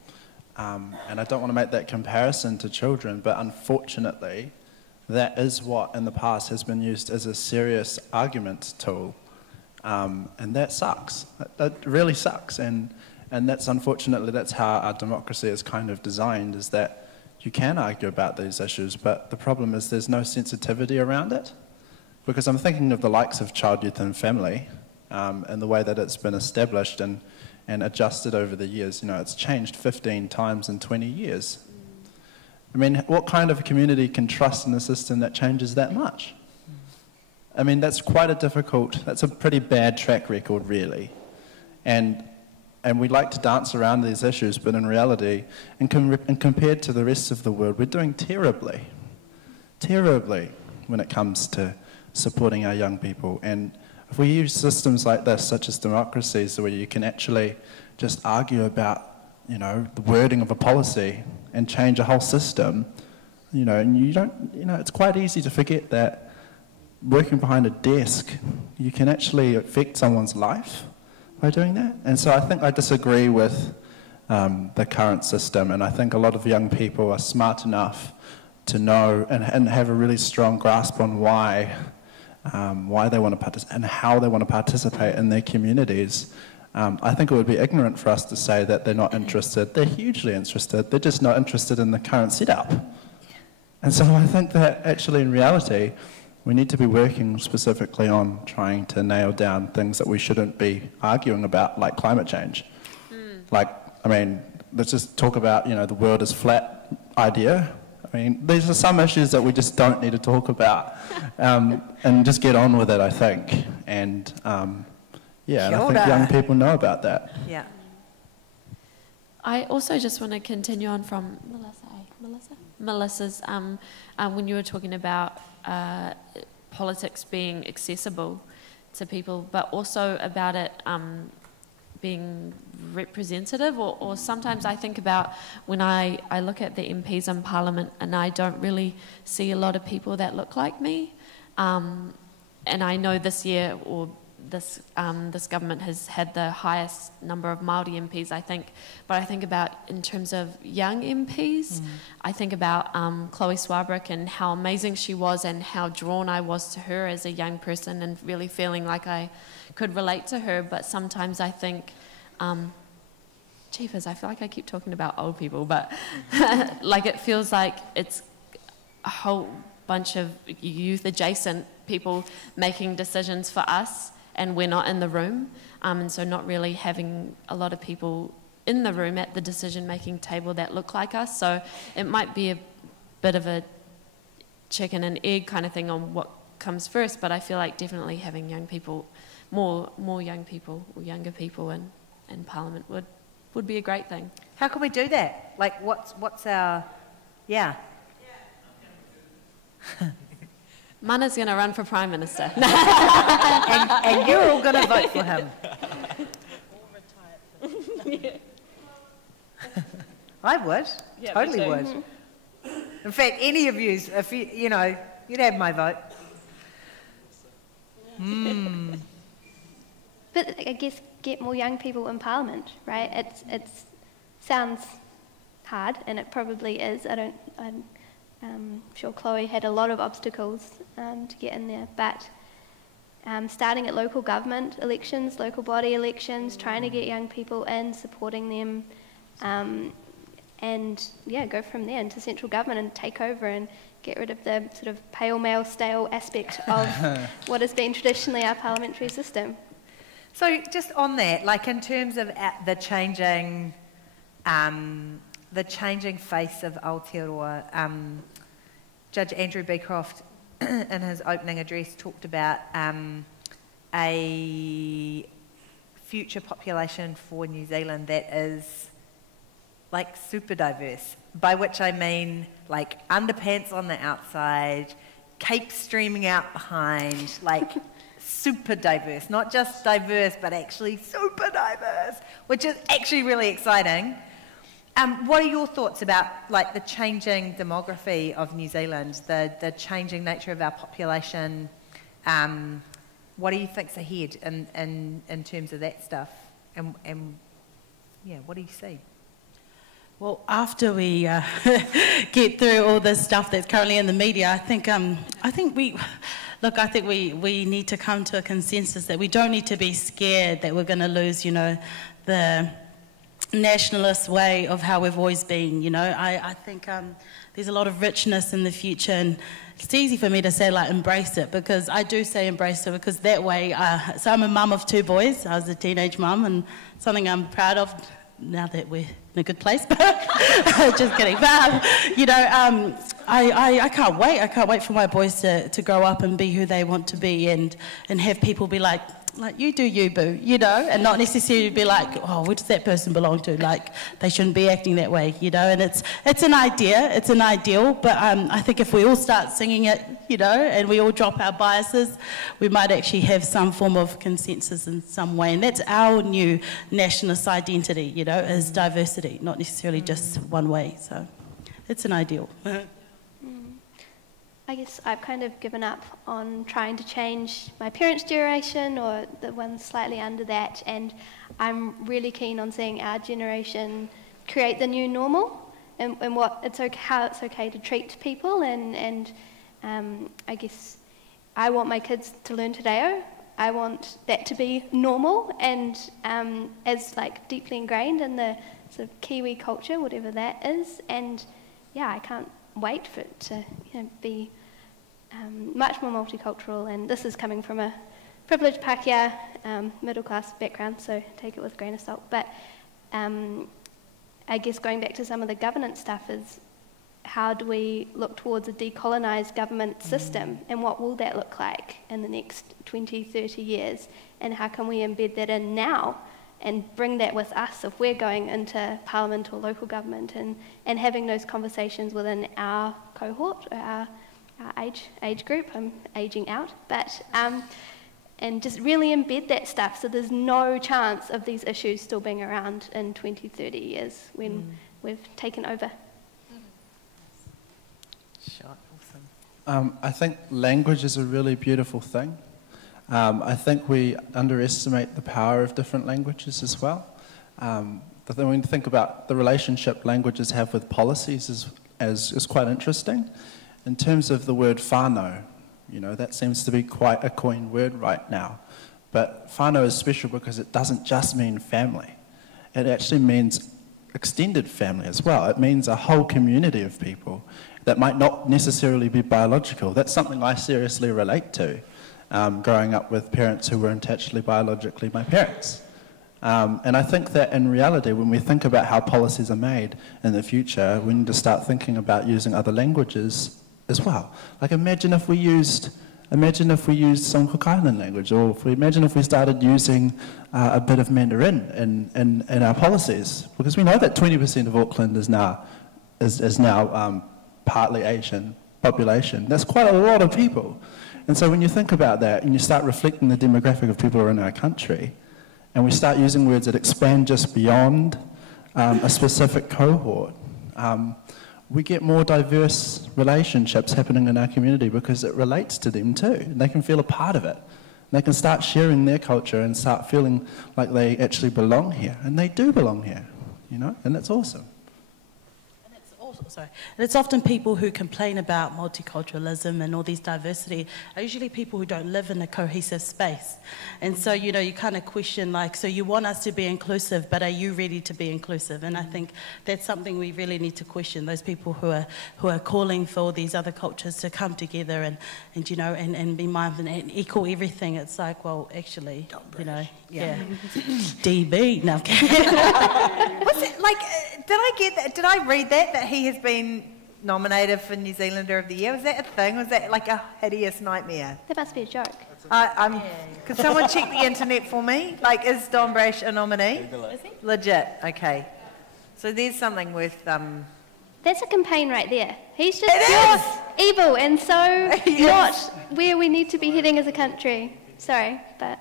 And I don't want to make that comparison to children, but unfortunately, that is what in the past has been used as a serious argument tool. And that sucks. That really sucks. And that's unfortunately, that's how our democracy is kind of designed, is that you can argue about these issues, but the problem is there's no sensitivity around it. Because I'm thinking of the likes of child, youth and family, and the way that it's been established and adjusted over the years. You know, it's changed 15 times in 20 years. I mean, what kind of a community can trust in a system that changes that much? I mean, that's a pretty bad track record, really. And we like to dance around these issues, but in reality, and compared to the rest of the world, we're doing terribly when it comes to supporting our young people. And if we use systems like this, such as democracies, where you can actually just argue about, you know, the wording of a policy and change a whole system, you know, and you don't, you know, it's quite easy to forget that working behind a desk, you can actually affect someone's life by doing that. And so I think I disagree with the current system, and I think a lot of young people are smart enough to know and have a really strong grasp on why they want to participate and how they want to participate in their communities. I think it would be ignorant for us to say that they're not interested. They're hugely interested. They're just not interested in the current setup. And so I think that actually in reality, we need to be working specifically on trying to nail down things that we shouldn't be arguing about, like climate change. Like, I mean, let's just talk about, you know, the world is flat idea. I mean, these are some issues that we just don't need to talk about, and just get on with it, I think. And yeah, and I think young people know about that. Yeah. I also just want to continue on from Melissa's, when you were talking about politics being accessible to people, but also about it being representative, or sometimes I think about when I look at the MPs in Parliament and I don't really see a lot of people that look like me. And I know this year, or this government has had the highest number of Māori MPs, I think, but I think about in terms of young MPs, I think about Chloe Swarbrick and how amazing she was and how drawn I was to her as a young person and really feeling like I could relate to her. But sometimes I think, jeepers, I feel like I keep talking about old people, but like it feels like it's a whole bunch of youth adjacent people making decisions for us, and we're not in the room, and so not really having a lot of people in the room at the decision-making table that look like us. So it might be a bit of a chicken and egg kind of thing on what comes first, but I feel like definitely having young people, more young people or younger people in Parliament would would be a great thing. How can we do that? Like, what's our, yeah. Mana's going to run for Prime Minister. and you're all going to vote for him. I would, Yeah, totally me too. would. In fact, any of you, if you know, you'd have my vote. But I guess get more young people in Parliament, right? It sounds hard, and it probably is. I'm sure Chloe had a lot of obstacles to get in there, but starting at local government elections, local body elections, trying to get young people in, supporting them, and yeah, go from there into central government and take over and get rid of the sort of pale male stale aspect of what has been traditionally our parliamentary system. So just on that, like in terms of the changing face of Aotearoa, Judge Andrew Beecroft in his opening address talked about a future population for New Zealand that is like super diverse, by which I mean like underpants on the outside, cape streaming out behind, like super diverse, not just diverse, but actually super diverse, which is actually really exciting. What are your thoughts about like the changing demography of New Zealand, the changing nature of our population? What do you think's ahead in terms of that stuff? And yeah, what do you see? Well, after we get through all this stuff that's currently in the media, I think we need to come to a consensus that we don't need to be scared that we're going to lose, you know, the nationalist way of how we've always been, you know. I think there's a lot of richness in the future, and it's easy for me to say, like, embrace it, because I do say embrace it, because that way, so I'm a mum of 2 boys. I was a teenage mum, and something I'm proud of now that we're in a good place, but just kidding. But, you know, I can't wait. I can't wait for my boys to grow up and be who they want to be, and have people be like, you do you, boo, you know, and not necessarily be like, oh, where does that person belong to? Like, they shouldn't be acting that way, you know. And it's an idea, it's an ideal, but I think if we all start singing it, you know, and we all drop our biases, we might actually have some form of consensus in some way. And that's our new nationalist identity, you know, is diversity, not necessarily just one way. So it's an ideal. I guess I've kind of given up on trying to change my parents' generation or the ones slightly under that, and I'm really keen on seeing our generation create the new normal and how it's okay to treat people, and I guess I want my kids to learn Te Reo. I want that to be normal and as like deeply ingrained in the sort of Kiwi culture, whatever that is, and yeah, I can't wait for it to be much more multicultural. And this is coming from a privileged Pākehā middle class background, so take it with a grain of salt. But I guess going back to some of the governance stuff is, how do we look towards a decolonised government system, and what will that look like in the next 20, 30 years, and how can we embed that in now and bring that with us if we're going into parliament or local government, and having those conversations within our cohort, or our age group. I'm aging out, but and just really embed that stuff so there's no chance of these issues still being around in 20, 30 years when we've taken over. Sure, awesome. I think language is a really beautiful thing. I think we underestimate the power of different languages as well. But then when you think about the relationship languages have with policies is quite interesting. In terms of the word whānau, you know, that seems to be quite a coined word right now. But whānau is special because it doesn't just mean family. It actually means extended family as well. It means a whole community of people that might not necessarily be biological. That's something I seriously relate to, growing up with parents who weren't actually biologically my parents. And I think that in reality, when we think about how policies are made in the future, we need to start thinking about using other languages as well. Like, imagine if we used Imagine if we used some Cook Island language, or imagine if we started using a bit of Mandarin in our policies, because we know that 20% of Auckland is now partly Asian population. That's quite a lot of people. And so when you think about that and you start reflecting the demographic of people in our country, and we start using words that expand just beyond a specific cohort, we get more diverse relationships happening in our community because it relates to them too. And they can feel a part of it. And they can start sharing their culture and start feeling like they actually belong here. And they do belong here, you know, and that's awesome. Sorry. And it's often people who complain about multiculturalism and all these diversity are usually people who don't live in a cohesive space. And so, you know, you kind of question, like, so you want us to be inclusive, but are you ready to be inclusive? And I think that's something we really need to question, those people who are calling for all these other cultures to come together and you know, and be mindful and equal everything. It's like, well, actually, you know, yeah. DB, no. Was it like, did I get that? Did I read that he has been nominated for New Zealander of the Year? Was that a thing? Was that like a hideous nightmare? That must be a joke. Could someone check the internet for me? Like, is Don Brash a nominee? Is he? Legit, okay. So there's something worth... That's a campaign right there. He's just pure evil and so not where we need to be heading as a country. Sorry, but...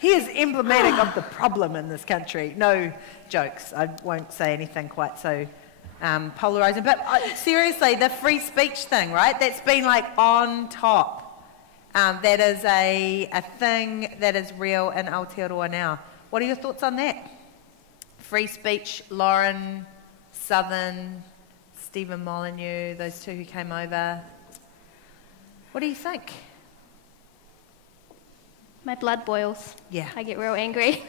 He is emblematic of the problem in this country. No jokes. I won't say anything quite so polarising. But seriously, the free speech thing, right? That's been like on top. That is a thing that is real in Aotearoa now. What are your thoughts on that? Free speech, Lauren, Southern, Stephen Molyneux, those two who came over. What do you think? My blood boils. Yeah. I get real angry.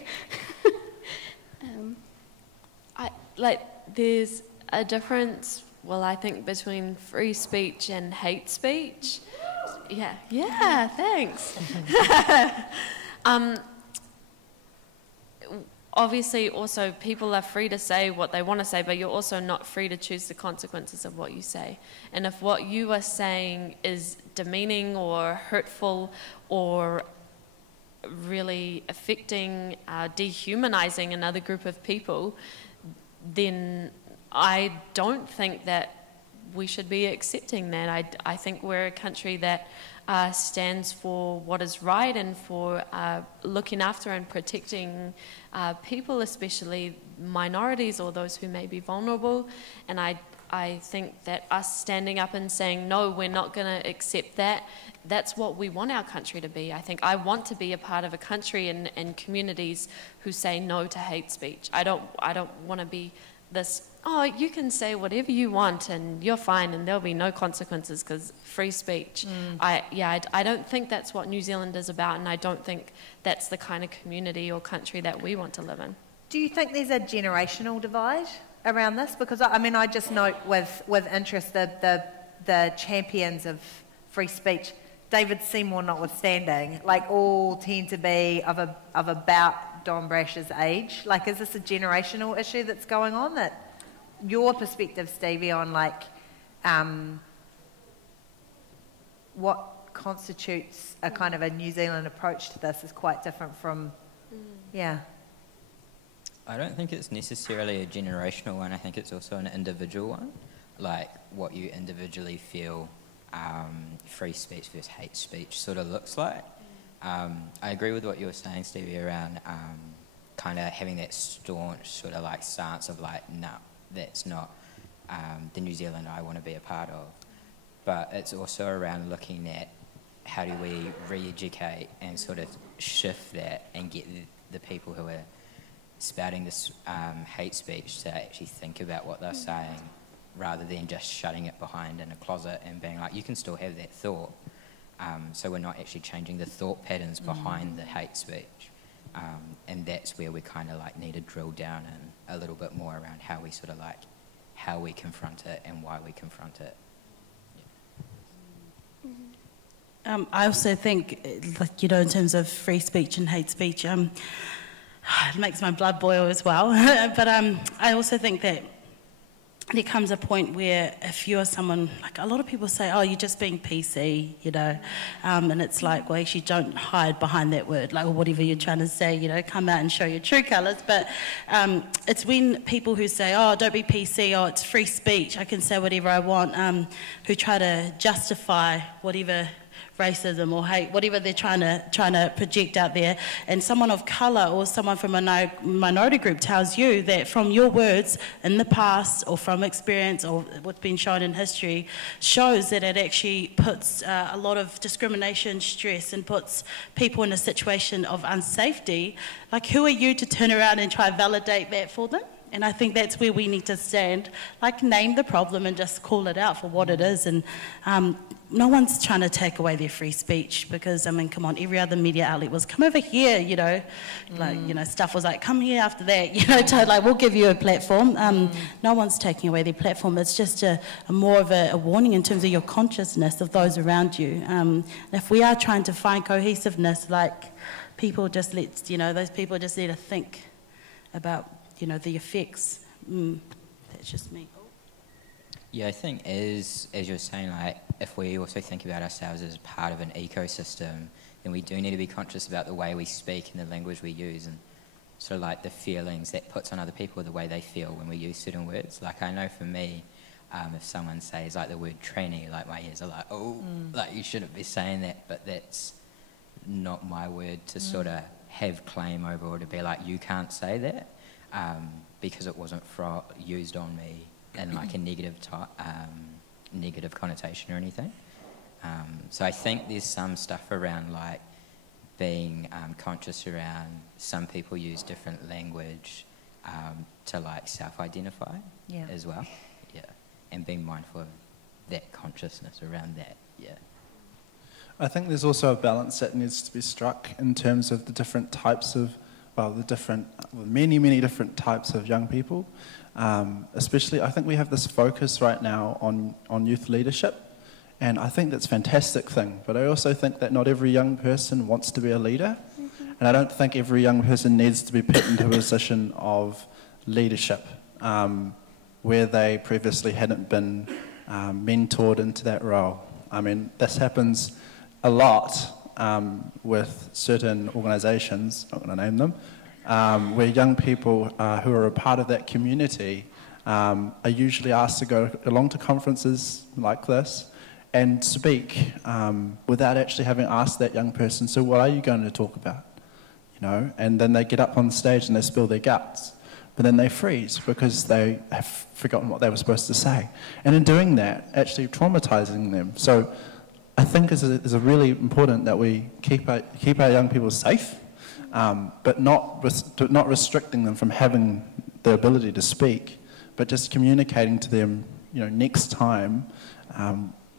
There's a difference, well, I think, between free speech and hate speech. Yeah, thanks. Obviously, also, people are free to say what they want to say, but you're also not free to choose the consequences of what you say. And if what you are saying is demeaning or hurtful or really affecting, dehumanizing another group of people, then I don't think that we should be accepting that. I think we're a country that stands for what is right and for looking after and protecting people, especially minorities or those who may be vulnerable. And I think that us standing up and saying, no, we're not going to accept that, that's what we want our country to be. I think I want to be a part of a country and communities who say no to hate speech. I don't want to be this, oh, you can say whatever you want and you're fine and there'll be no consequences because free speech. I don't think that's what New Zealand is about, and I don't think that's the kind of community or country that we want to live in. Do you think there's a generational divide around this? Because I mean, I just note with interest the champions of free speech, David Seymour notwithstanding, like all tend to be of about Don Brash's age. Like, is this a generational issue that's going on? That your perspective, Stevie, on like what constitutes a kind of a New Zealand approach to this is quite different from, I don't think it's necessarily a generational one. I think it's also an individual one, like what you individually feel free speech versus hate speech sort of looks like. I agree with what you were saying, Stevie, around kind of having that staunch sort of like stance of like, no, that's not the New Zealand I want to be a part of. But it's also around looking at how do we re-educate and sort of shift that and get the people who are spouting this hate speech to actually think about what they're saying, rather than just shutting it behind in a closet and being like, you can still have that thought. So we're not actually changing the thought patterns behind the hate speech. And that's where we kind of like need to drill down in a little bit more around how we sort of like, how we confront it and why we confront it. I also think, like, you know, in terms of free speech and hate speech, it makes my blood boil as well. But I also think that there comes a point where if you're someone, like a lot of people say, oh, you're just being PC, you know, and it's like, well, actually don't hide behind that word, like, or whatever you're trying to say, you know, come out and show your true colours. But it's when people who say, oh, don't be PC, oh, it's free speech, I can say whatever I want, who try to justify whatever racism or hate, whatever they're trying to project out there, and someone of colour or someone from a minority group tells you that from your words in the past or from experience or what's been shown in history shows that it actually puts a lot of discrimination, stress, and puts people in a situation of unsafety, like who are you to turn around and try and validate that for them? And I think that's where we need to stand, like name the problem and just call it out for what it is. And no one's trying to take away their free speech because, I mean, come on, every other media outlet was, come over here, you know, like, you know, stuff was like, come here after that, you know, to, like, we'll give you a platform. No one's taking away their platform. It's just a more of a warning in terms of your consciousness of those around you. If we are trying to find cohesiveness, like, people just let, you know, those people just need to think about, you know, the effects. That's just me. Yeah, I think as you're saying, like, if we also think about ourselves as part of an ecosystem, then we do need to be conscious about the way we speak and the language we use, and sort of like the feelings that puts on other people, the way they feel when we use certain words. Like, I know for me, if someone says like the word tranny, like my ears are like, oh, like you shouldn't be saying that, but that's not my word to sort of have claim over, or to be like, you can't say that. Because it wasn't used on me in like a negative connotation or anything. So I think there's some stuff around like being conscious around some people use different language to like self-identify as well. Yeah, and being mindful of that consciousness around that. Yeah. I think there's also a balance that needs to be struck in terms of the different types of many different types of young people. Especially, I think we have this focus right now on youth leadership, and I think that's a fantastic thing. But I also think that not every young person wants to be a leader, and I don't think every young person needs to be put into a position of leadership where they previously hadn't been mentored into that role. I mean, this happens a lot with certain organisations, I'm not going to name them, where young people who are a part of that community are usually asked to go along to conferences like this and speak without actually having asked that young person, so what are you going to talk about? You know, and then they get up on stage and they spill their guts, but then they freeze because they have forgotten what they were supposed to say. And in doing that, actually traumatising them. So I think it's really important that we keep our young people safe, but not restricting them from having the ability to speak, but just communicating to them, you know, next time,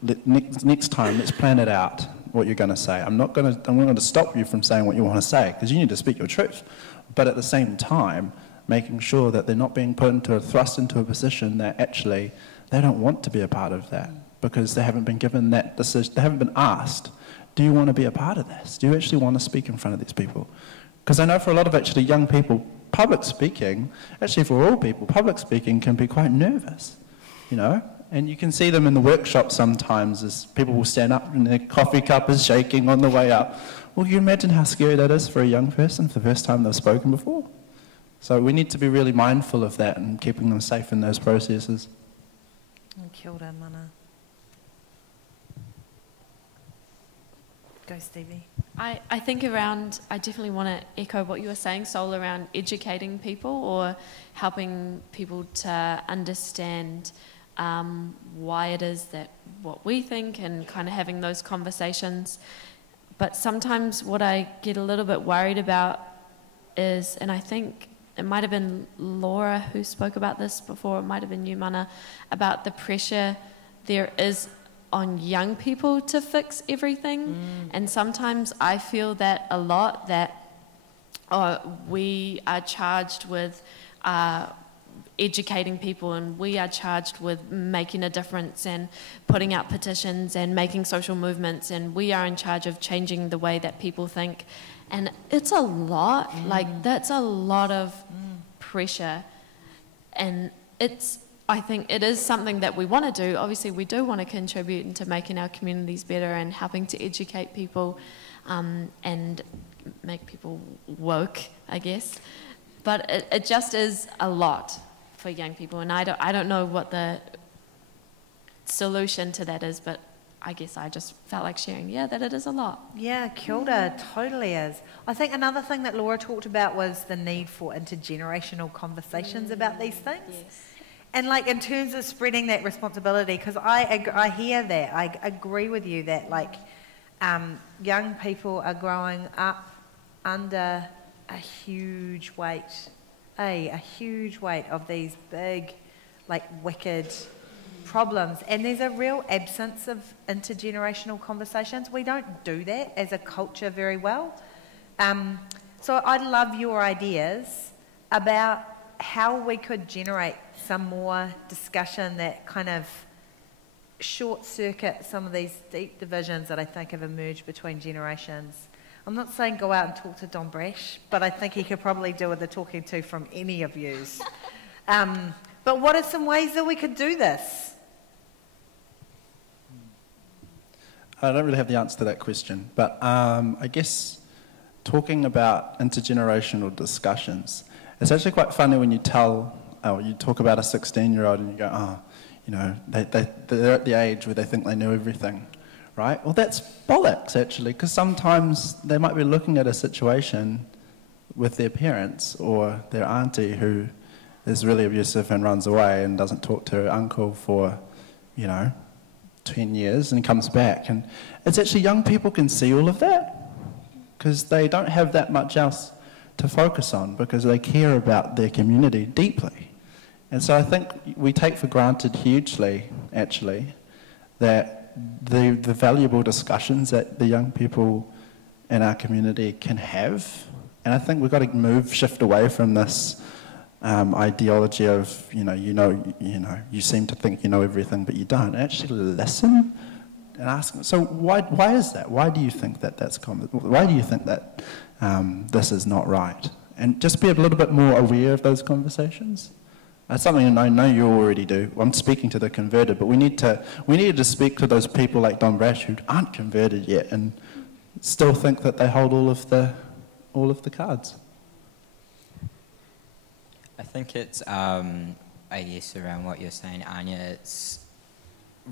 let's plan it out, what you're going to say. I'm not going to stop you from saying what you want to say, because you need to speak your truth. But at the same time, making sure that they're not being thrust into a position that actually they don't want to be a part of that, because they haven't been given that decision, they haven't been asked, do you want to be a part of this? Do you actually want to speak in front of these people? Because I know for a lot of actually young people, public speaking, actually for all people, public speaking can be quite nervous, you know? And you can see them in the workshop sometimes as people will stand up and their coffee cup is shaking on the way up. Well, you imagine how scary that is for a young person for the first time they've spoken before. So we need to be really mindful of that and keeping them safe in those processes. Kia ora, mana. Go, Stevie. I think I definitely want to echo what you were saying, Sol, around educating people or helping people to understand why it is that what we think, and kind of having those conversations. But sometimes what I get a little bit worried about is, and I think it might have been Laura who spoke about this before, it might have been you, Mana, about the pressure there is on young people to fix everything. And sometimes I feel that a lot, that we are charged with educating people, and we are charged with making a difference and putting out petitions and making social movements, and we are in charge of changing the way that people think. And it's a lot, like that's a lot of pressure, and it's I think it is something that we want to do. Obviously, we do want to contribute into making our communities better and helping to educate people and make people woke, I guess. But it just is a lot for young people, and I don't know what the solution to that is, but I guess I just felt like sharing, that it is a lot. Yeah, kia ora, totally is. I think another thing that Laura talked about was the need for intergenerational conversations about these things. Yes. And like in terms of spreading that responsibility, because I hear that, I agree with you that like young people are growing up under a huge weight of these big, like wicked problems, and there's a real absence of intergenerational conversations. We don't do that as a culture very well. So I'd love your ideas about how we could generate some more discussion that kind of short-circuit some of these deep divisions that I think have emerged between generations. I'm not saying go out and talk to Don Brash, but I think he could probably do with the talking to from any of yous. But what are some ways that we could do this? I don't really have the answer to that question, but I guess talking about intergenerational discussions, it's actually quite funny when you talk about a 16-year-old and you go, they're at the age where they think they know everything, right? Well, that's bollocks, actually, because sometimes they might be looking at a situation with their parents or their auntie who is really abusive and runs away and doesn't talk to her uncle for, 10 years and comes back. And it's actually young people can see all of that because they don't have that much else to focus on because they care about their community deeply. And so I think we take for granted hugely, actually, that the valuable discussions that the young people in our community can have. And I think we've got to shift away from this ideology of, you seem to think you know everything, but you don't. Actually listen and ask them, so why is that? Why do you think that's common? Why do you think that this is not right? And just be a little bit more aware of those conversations. That's something I know you already do. I'm speaking to the converted, but we need to speak to those people like Don Brash who aren't converted yet and still think that they hold all of the cards. I think it's, I guess, around what you're saying, Anya, it's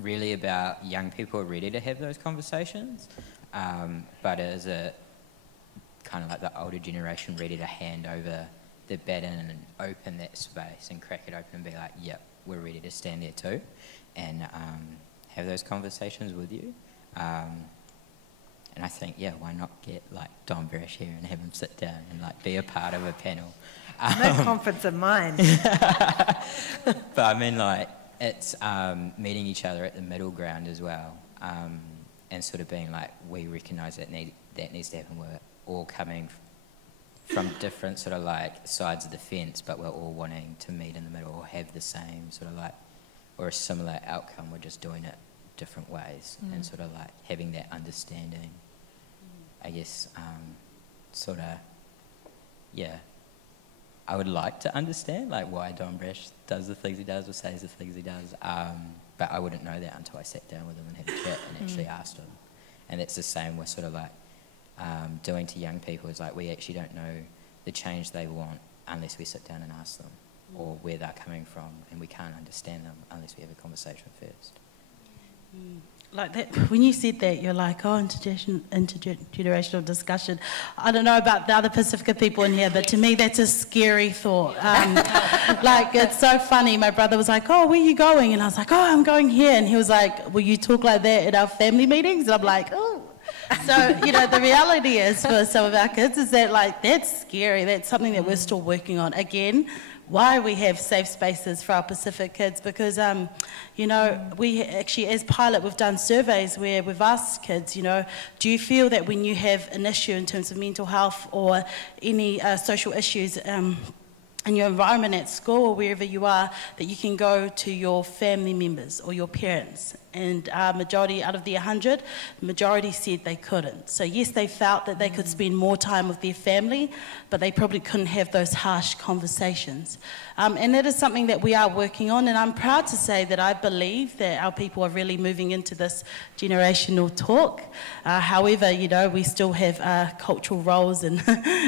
really about young people are ready to have those conversations, but is it kind of like the older generation ready to hand over the baton and open that space and crack it open and be like, yep, we're ready to stand there too, and have those conversations with you. And I think, why not get like Don Brash here and have him sit down and like be a part of a panel. No confidence of mine. But I mean, like, it's meeting each other at the middle ground as well, and sort of being like, we recognise that needs to happen. We're all coming from different sort of like sides of the fence, but we're all wanting to meet in the middle or have the same sort of like, or a similar outcome. We're just doing it different ways, and sort of like having that understanding. I guess, sort of, I would like to understand like why Don Brash does the things he does or says the things he does, but I wouldn't know that until I sat down with him and had a chat and actually asked him. And that's the same with sort of like doing to young people, is like we actually don't know the change they want unless we sit down and ask them, or where they're coming from, and we can't understand them unless we have a conversation first. Like that, when you said that, you're like, intergenerational discussion. I don't know about the other Pacifica people in here, but to me, that's a scary thought. Like, it's so funny. My brother was like, oh, where are you going? And I was like, oh, I'm going here. And he was like, will you talk like that at our family meetings? And I'm like, oh. So, the reality is for some of our kids is that, like, that's scary. That's something that we're still working on. Again, why we have safe spaces for our Pacific kids, because, we actually, as Pilot, we've done surveys where we've asked kids, do you feel that when you have an issue in terms of mental health or any social issues in your environment at school or wherever you are, that you can go to your family members or your parents And majority out of the 100, majority said they couldn't. So yes, they felt that they could spend more time with their family, but they probably couldn't have those harsh conversations. And that is something that we are working on, and I'm proud to say that I believe that our people are really moving into this generational talk. However, you know, we still have cultural roles and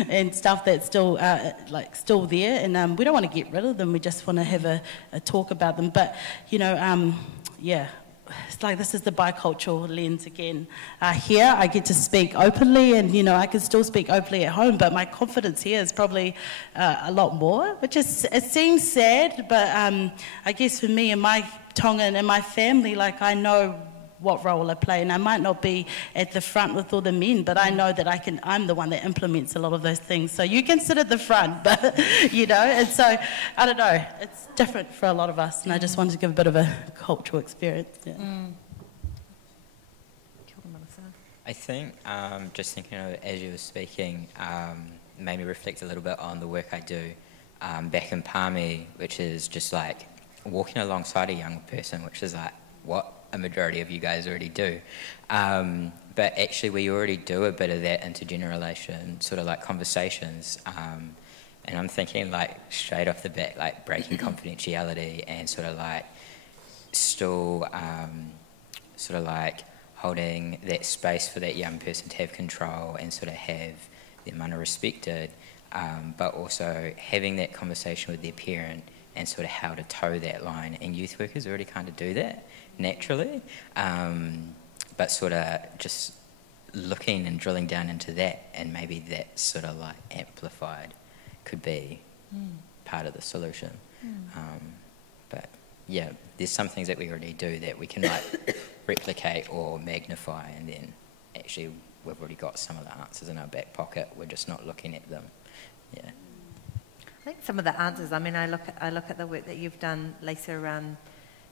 and stuff that's still still there, and we don't want to get rid of them. We just want to have a talk about them. But you know, yeah. It's like this is the bicultural lens again. Here I get to speak openly, and you know I can still speak openly at home, but my confidence here is probably a lot more, which is, it seems sad, but I guess for me and my Tongan and my family, like I know what role I play, and I might not be at the front with all the men, but I know that I'm the one that implements a lot of those things. So you can sit at the front, but you know, and so I don't know, it's different for a lot of us, and I just wanted to give a bit of a cultural experience. Yeah. I think just thinking of it as you were speaking made me reflect a little bit on the work I do back in Palmy, which is just like walking alongside a young person, which is like what a majority of you guys already do. But actually we already do a bit of that intergeneration sort of like conversations. And I'm thinking like straight off the bat, like breaking confidentiality and sort of like still sort of like holding that space for that young person to have control and sort of have their mana respected, but also having that conversation with their parent and sort of how to toe that line. And youth workers already kind of do that naturally, but sort of just looking and drilling down into that, and maybe that sort of like amplified could be part of the solution. But yeah, there's some things that we already do that we can like replicate or magnify, and then actually we've already got some of the answers in our back pocket, we're just not looking at them. Yeah. I think some of the answers, I mean, I look at the work that you've done, Lisa, around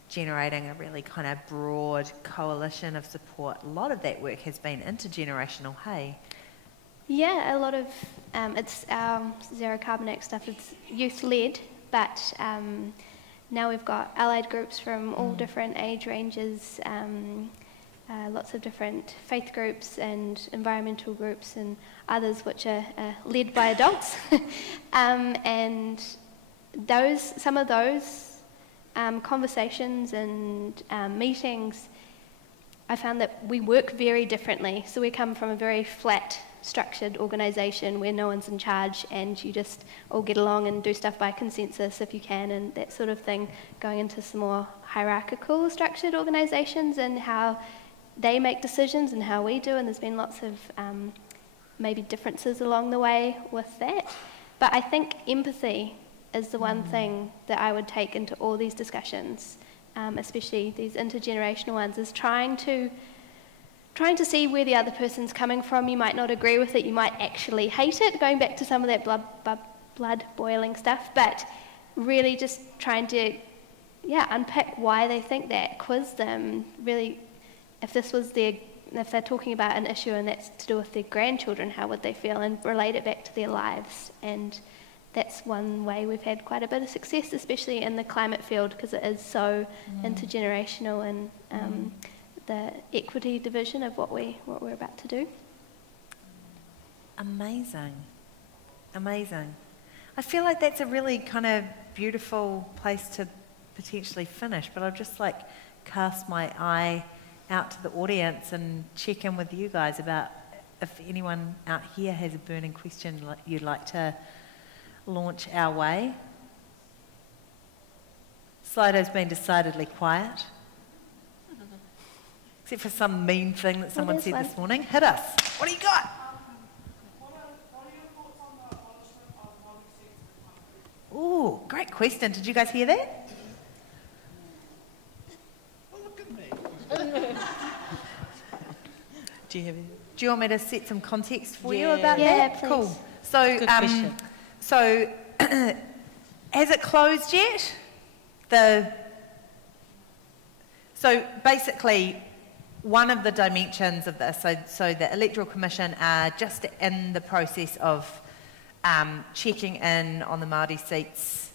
generating a really kind of broad coalition of support. A lot of that work has been intergenerational, hey? Yeah, a lot of it's our zero carbonate stuff. It's youth-led, but now we've got allied groups from all different age ranges, lots of different faith groups and environmental groups and others which are led by adults. And some of those conversations and meetings, I found that we work very differently. So we come from a very flat, structured organisation where no one's in charge and you just all get along and do stuff by consensus if you can and that sort of thing, going into some more hierarchical structured organisations and how they make decisions and how we do, and there's been lots of maybe differences along the way with that. But I think empathy is the one thing that I would take into all these discussions, especially these intergenerational ones, is trying to see where the other person's coming from. You might not agree with it, you might actually hate it, going back to some of that blood boiling stuff, but really just trying to unpack why they think that, quiz them, really, if they're talking about an issue and that's to do with their grandchildren, how would they feel, and relate it back to their lives. And that's one way we've had quite a bit of success, especially in the climate field, because it is so intergenerational and the equity division of what we're about to do. Amazing. Amazing. I feel like that's a really kind of beautiful place to potentially finish, but I'll just like cast my eye out to the audience and check in with you guys about if anyone out here has a burning question you'd like to launch our way. Slido's been decidedly quiet, except for some mean thing that someone said this morning. Hit us. What do you got? Ooh, great question. Did you guys hear that? Do you want me to set some context for you about that? Please. Cool. So, so has it closed yet? So basically, one of the dimensions of this, so the Electoral Commission are just in the process of checking in on the Māori seats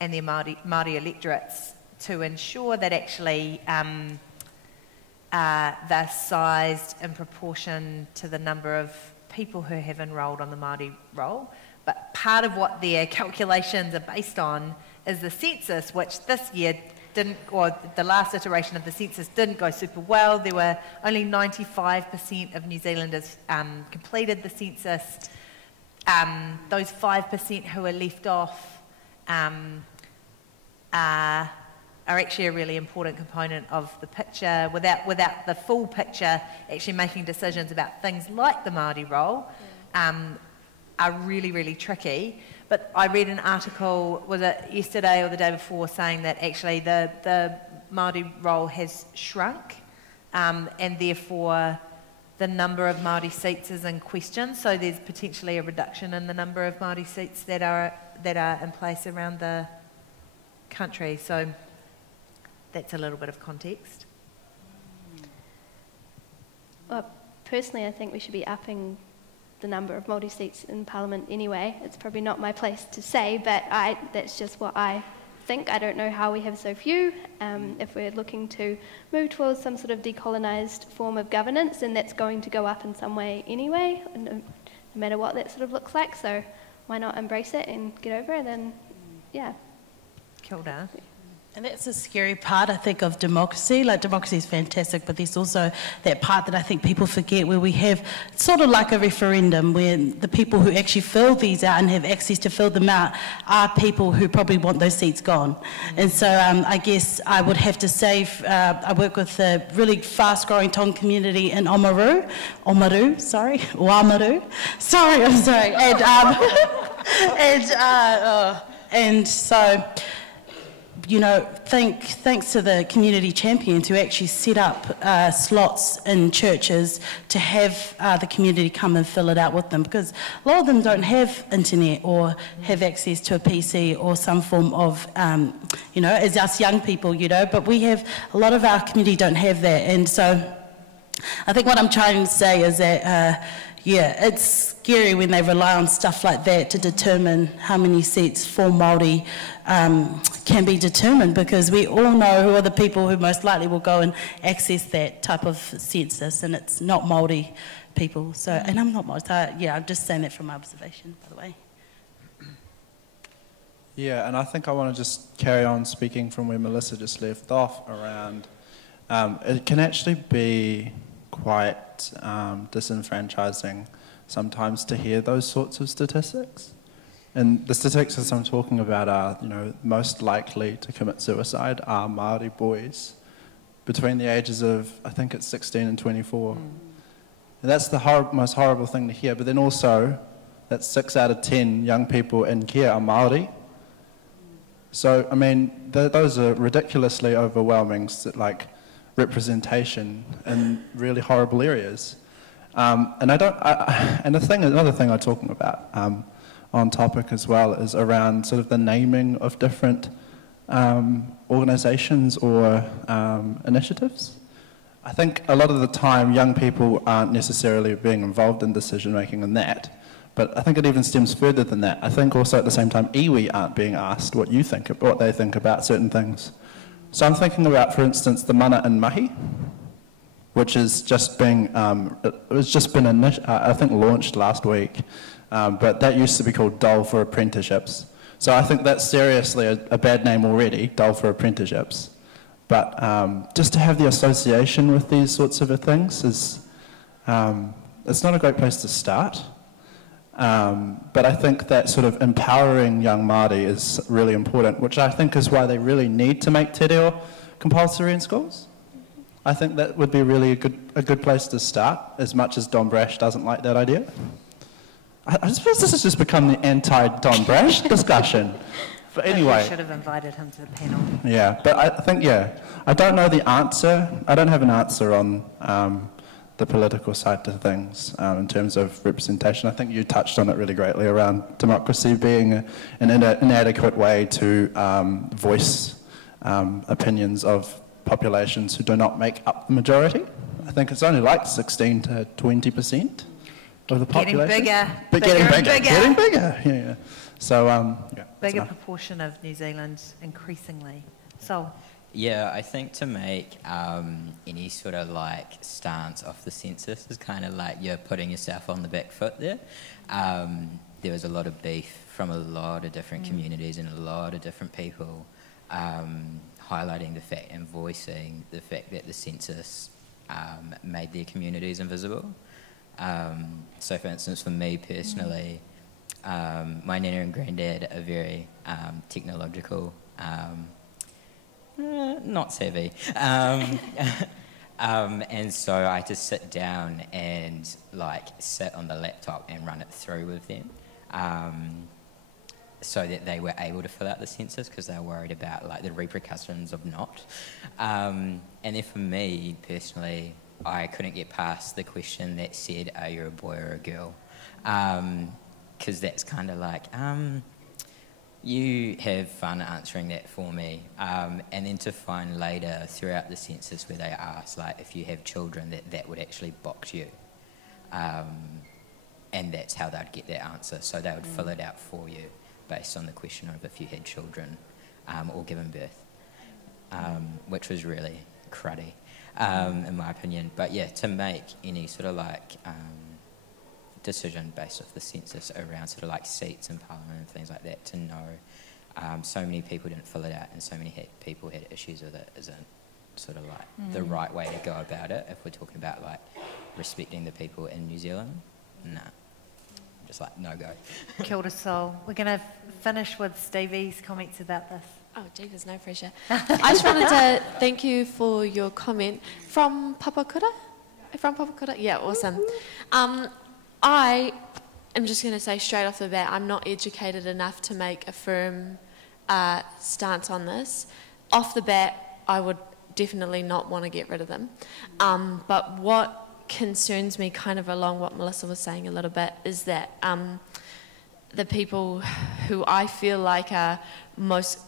and the Māori electorates to ensure that actually they're sized in proportion to the number of people who have enrolled on the Māori roll. But part of what their calculations are based on is the census, which this year didn't, or the last iteration of the census didn't go super well. There were only 95% of New Zealanders completed the census. Those 5% who are left off are actually a really important component of the picture. Without the full picture, actually making decisions about things like the Māori roll are really, really tricky. But I read an article, was it yesterday or the day before, saying that actually the Māori roll has shrunk, and therefore the number of Māori seats is in question. So there's potentially a reduction in the number of Māori seats that are in place around the country. So that's a little bit of context. Well, personally, I think we should be upping the number of Māori seats in Parliament anyway. It's probably not my place to say, but that's just what I think. I don't know how we have so few. If we're looking to move towards some sort of decolonised form of governance, then that's going to go up in some way anyway, no matter what that sort of looks like. So why not embrace it and get over it? And yeah. Kia ora. And that's a scary part, I think, of democracy. Like, democracy is fantastic, but there's also that part that I think people forget, where we have sort of like a referendum, where the people who actually fill these out and have access to fill them out are people who probably want those seats gone. And so I guess I would have to say, I work with a really fast-growing Tongan community in Oamaru, and so, you know, thanks to the community champions who actually set up slots in churches to have the community come and fill it out with them, because a lot of them don't have internet or have access to a PC or some form of, you know, as us young people, you know, but we have, a lot of our community don't have that. And so I think what I'm trying to say is that, yeah, it's scary when they rely on stuff like that to determine how many seats for Māori can be determined, because we all know who are the people who most likely will go and access that type of census, and it's not Māori people. So, and I'm not Māori, so yeah, I'm just saying that from my observation, by the way. Yeah, and I think I want to just carry on speaking from where Melissa just left off around, it can actually be quite disenfranchising sometimes to hear those sorts of statistics. And the statistics I'm talking about are, you know, most likely to commit suicide are Māori boys between the ages of, I think it's 16 and 24. And that's the most horrible thing to hear. But then also, that 6 out of 10 young people in care are Māori. So, I mean, those are ridiculously overwhelming, like, representation in really horrible areas. And another thing I'm talking about on topic as well is around sort of the naming of different organisations or initiatives. I think a lot of the time young people aren't necessarily being involved in decision making in that, but I think it even stems further than that. I think also at the same time iwi aren't being asked what they think about certain things. So I'm thinking about, for instance, the mana and mahi, which is just being, I think launched last week, but that used to be called Dole for Apprenticeships. So I think that's seriously a bad name already, Dole for Apprenticeships. But just to have the association with these sorts of things is, it's not a great place to start. But I think that sort of empowering young Māori is really important, which I think is why they really need to make te reo compulsory in schools. I think that would be really a good place to start, as much as Don Brash doesn't like that idea. I suppose this has just become the anti-Don Brash discussion. But anyway. We should have invited him to the panel. Yeah, but I think, I don't know the answer. I don't have an answer on the political side to things in terms of representation. I think you touched on it really greatly around democracy being an inadequate way to voice opinions of populations who do not make up the majority. I think it's only like 16 to 20% of the population. Getting bigger. But getting bigger. So, bigger proportion of New Zealand, increasingly. So, Yeah, I think to make any sort of like stance off the census is kind of like you're putting yourself on the back foot there. There was a lot of beef from a lot of different communities and a lot of different people highlighting the fact and voicing the fact that the census made their communities invisible. So for instance, for me personally, my nana and granddad are very technological, not savvy. And so I had to sit down and like sit on the laptop and run it through with them, so that they were able to fill out the census because they were worried about like the repercussions of not. And then for me personally, I couldn't get past the question that said, "Are you a boy or a girl?" Because that's kind of like, you have fun answering that for me. And then to find later throughout the census where they ask, like, if you have children, that would actually box you. And that's how they'd get their answer. So they would fill it out for you based on the question of if you had children or given birth, which was really cruddy, in my opinion. But yeah, to make any sort of like decision based off the census around sort of like seats in Parliament and things like that, to know so many people didn't fill it out and so many people had issues with it isn't sort of like the right way to go about it if we're talking about like respecting the people in New Zealand. Nah, just like no go. Kia ora, Sol. We're going to finish with Stevie's comments about this. Oh, gee, there's no pressure. I just wanted to thank you for your comment. From Papakura? From Papakura? Yeah, awesome. I am just going to say straight off the bat, I'm not educated enough to make a firm stance on this. Off the bat, I would definitely not want to get rid of them. But what concerns me, kind of along what Melissa was saying a little bit, is that the people who I feel like are most,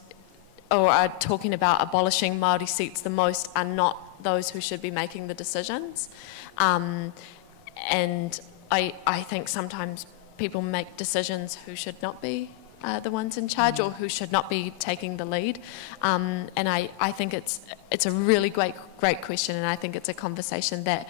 or are talking about abolishing Māori seats the most, are not those who should be making the decisions. And I think sometimes people make decisions who should not be the ones in charge or who should not be taking the lead. And I think it's a really great question, and I think it's a conversation that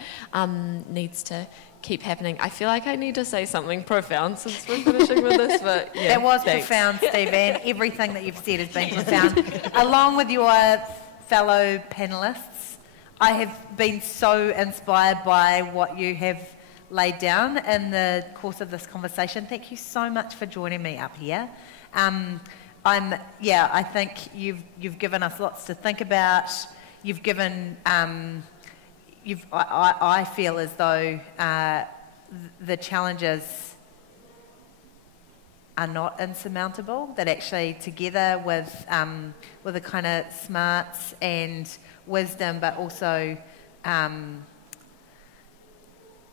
needs to keep happening. I feel like I need to say something profound since we're finishing with this, but yeah. That was thanks. profound, Steve, and everything that you've said has been profound. Along with your fellow panellists, I have been so inspired by what you have laid down in the course of this conversation. Thank you so much for joining me up here. I think you've given us lots to think about. You've given, I feel as though the challenges are not insurmountable, that actually together with a kind of smarts and wisdom, but also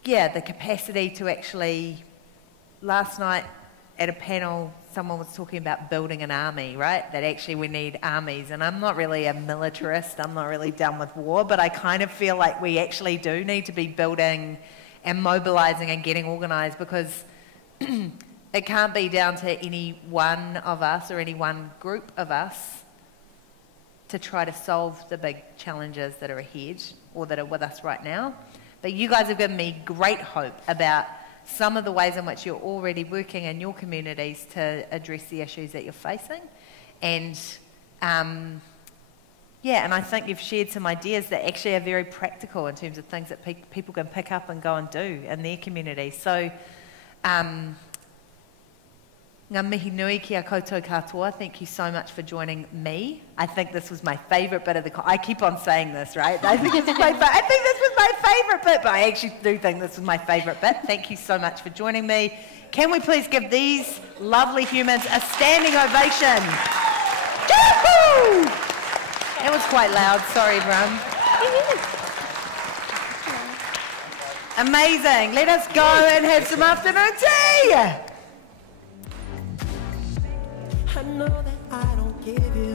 the capacity to actually, last night at a panel, someone was talking about building an army, right? That actually we need armies. And I'm not really a militarist, I'm not really done with war, but I kind of feel like we actually do need to be building and mobilising and getting organised, because it can't be down to any one of us or any one group of us to try to solve the big challenges that are ahead or that are with us right now. But you guys have given me great hope about some of the ways in which you're already working in your communities to address the issues that you're facing. And and I think you've shared some ideas that actually are very practical in terms of things that people can pick up and go and do in their communities. So, ngā mihi nui ki a koutou katoa, thank you so much for joining me. I think this was my favourite bit of the... I keep on saying this, right? I think this was my favourite bit, but I actually do think this was my favourite bit. Thank you so much for joining me. Can we please give these lovely humans a standing ovation? Yahoo! It was quite loud. Sorry, Brum. Amazing. Let us go and have some afternoon tea. I know that I don't give you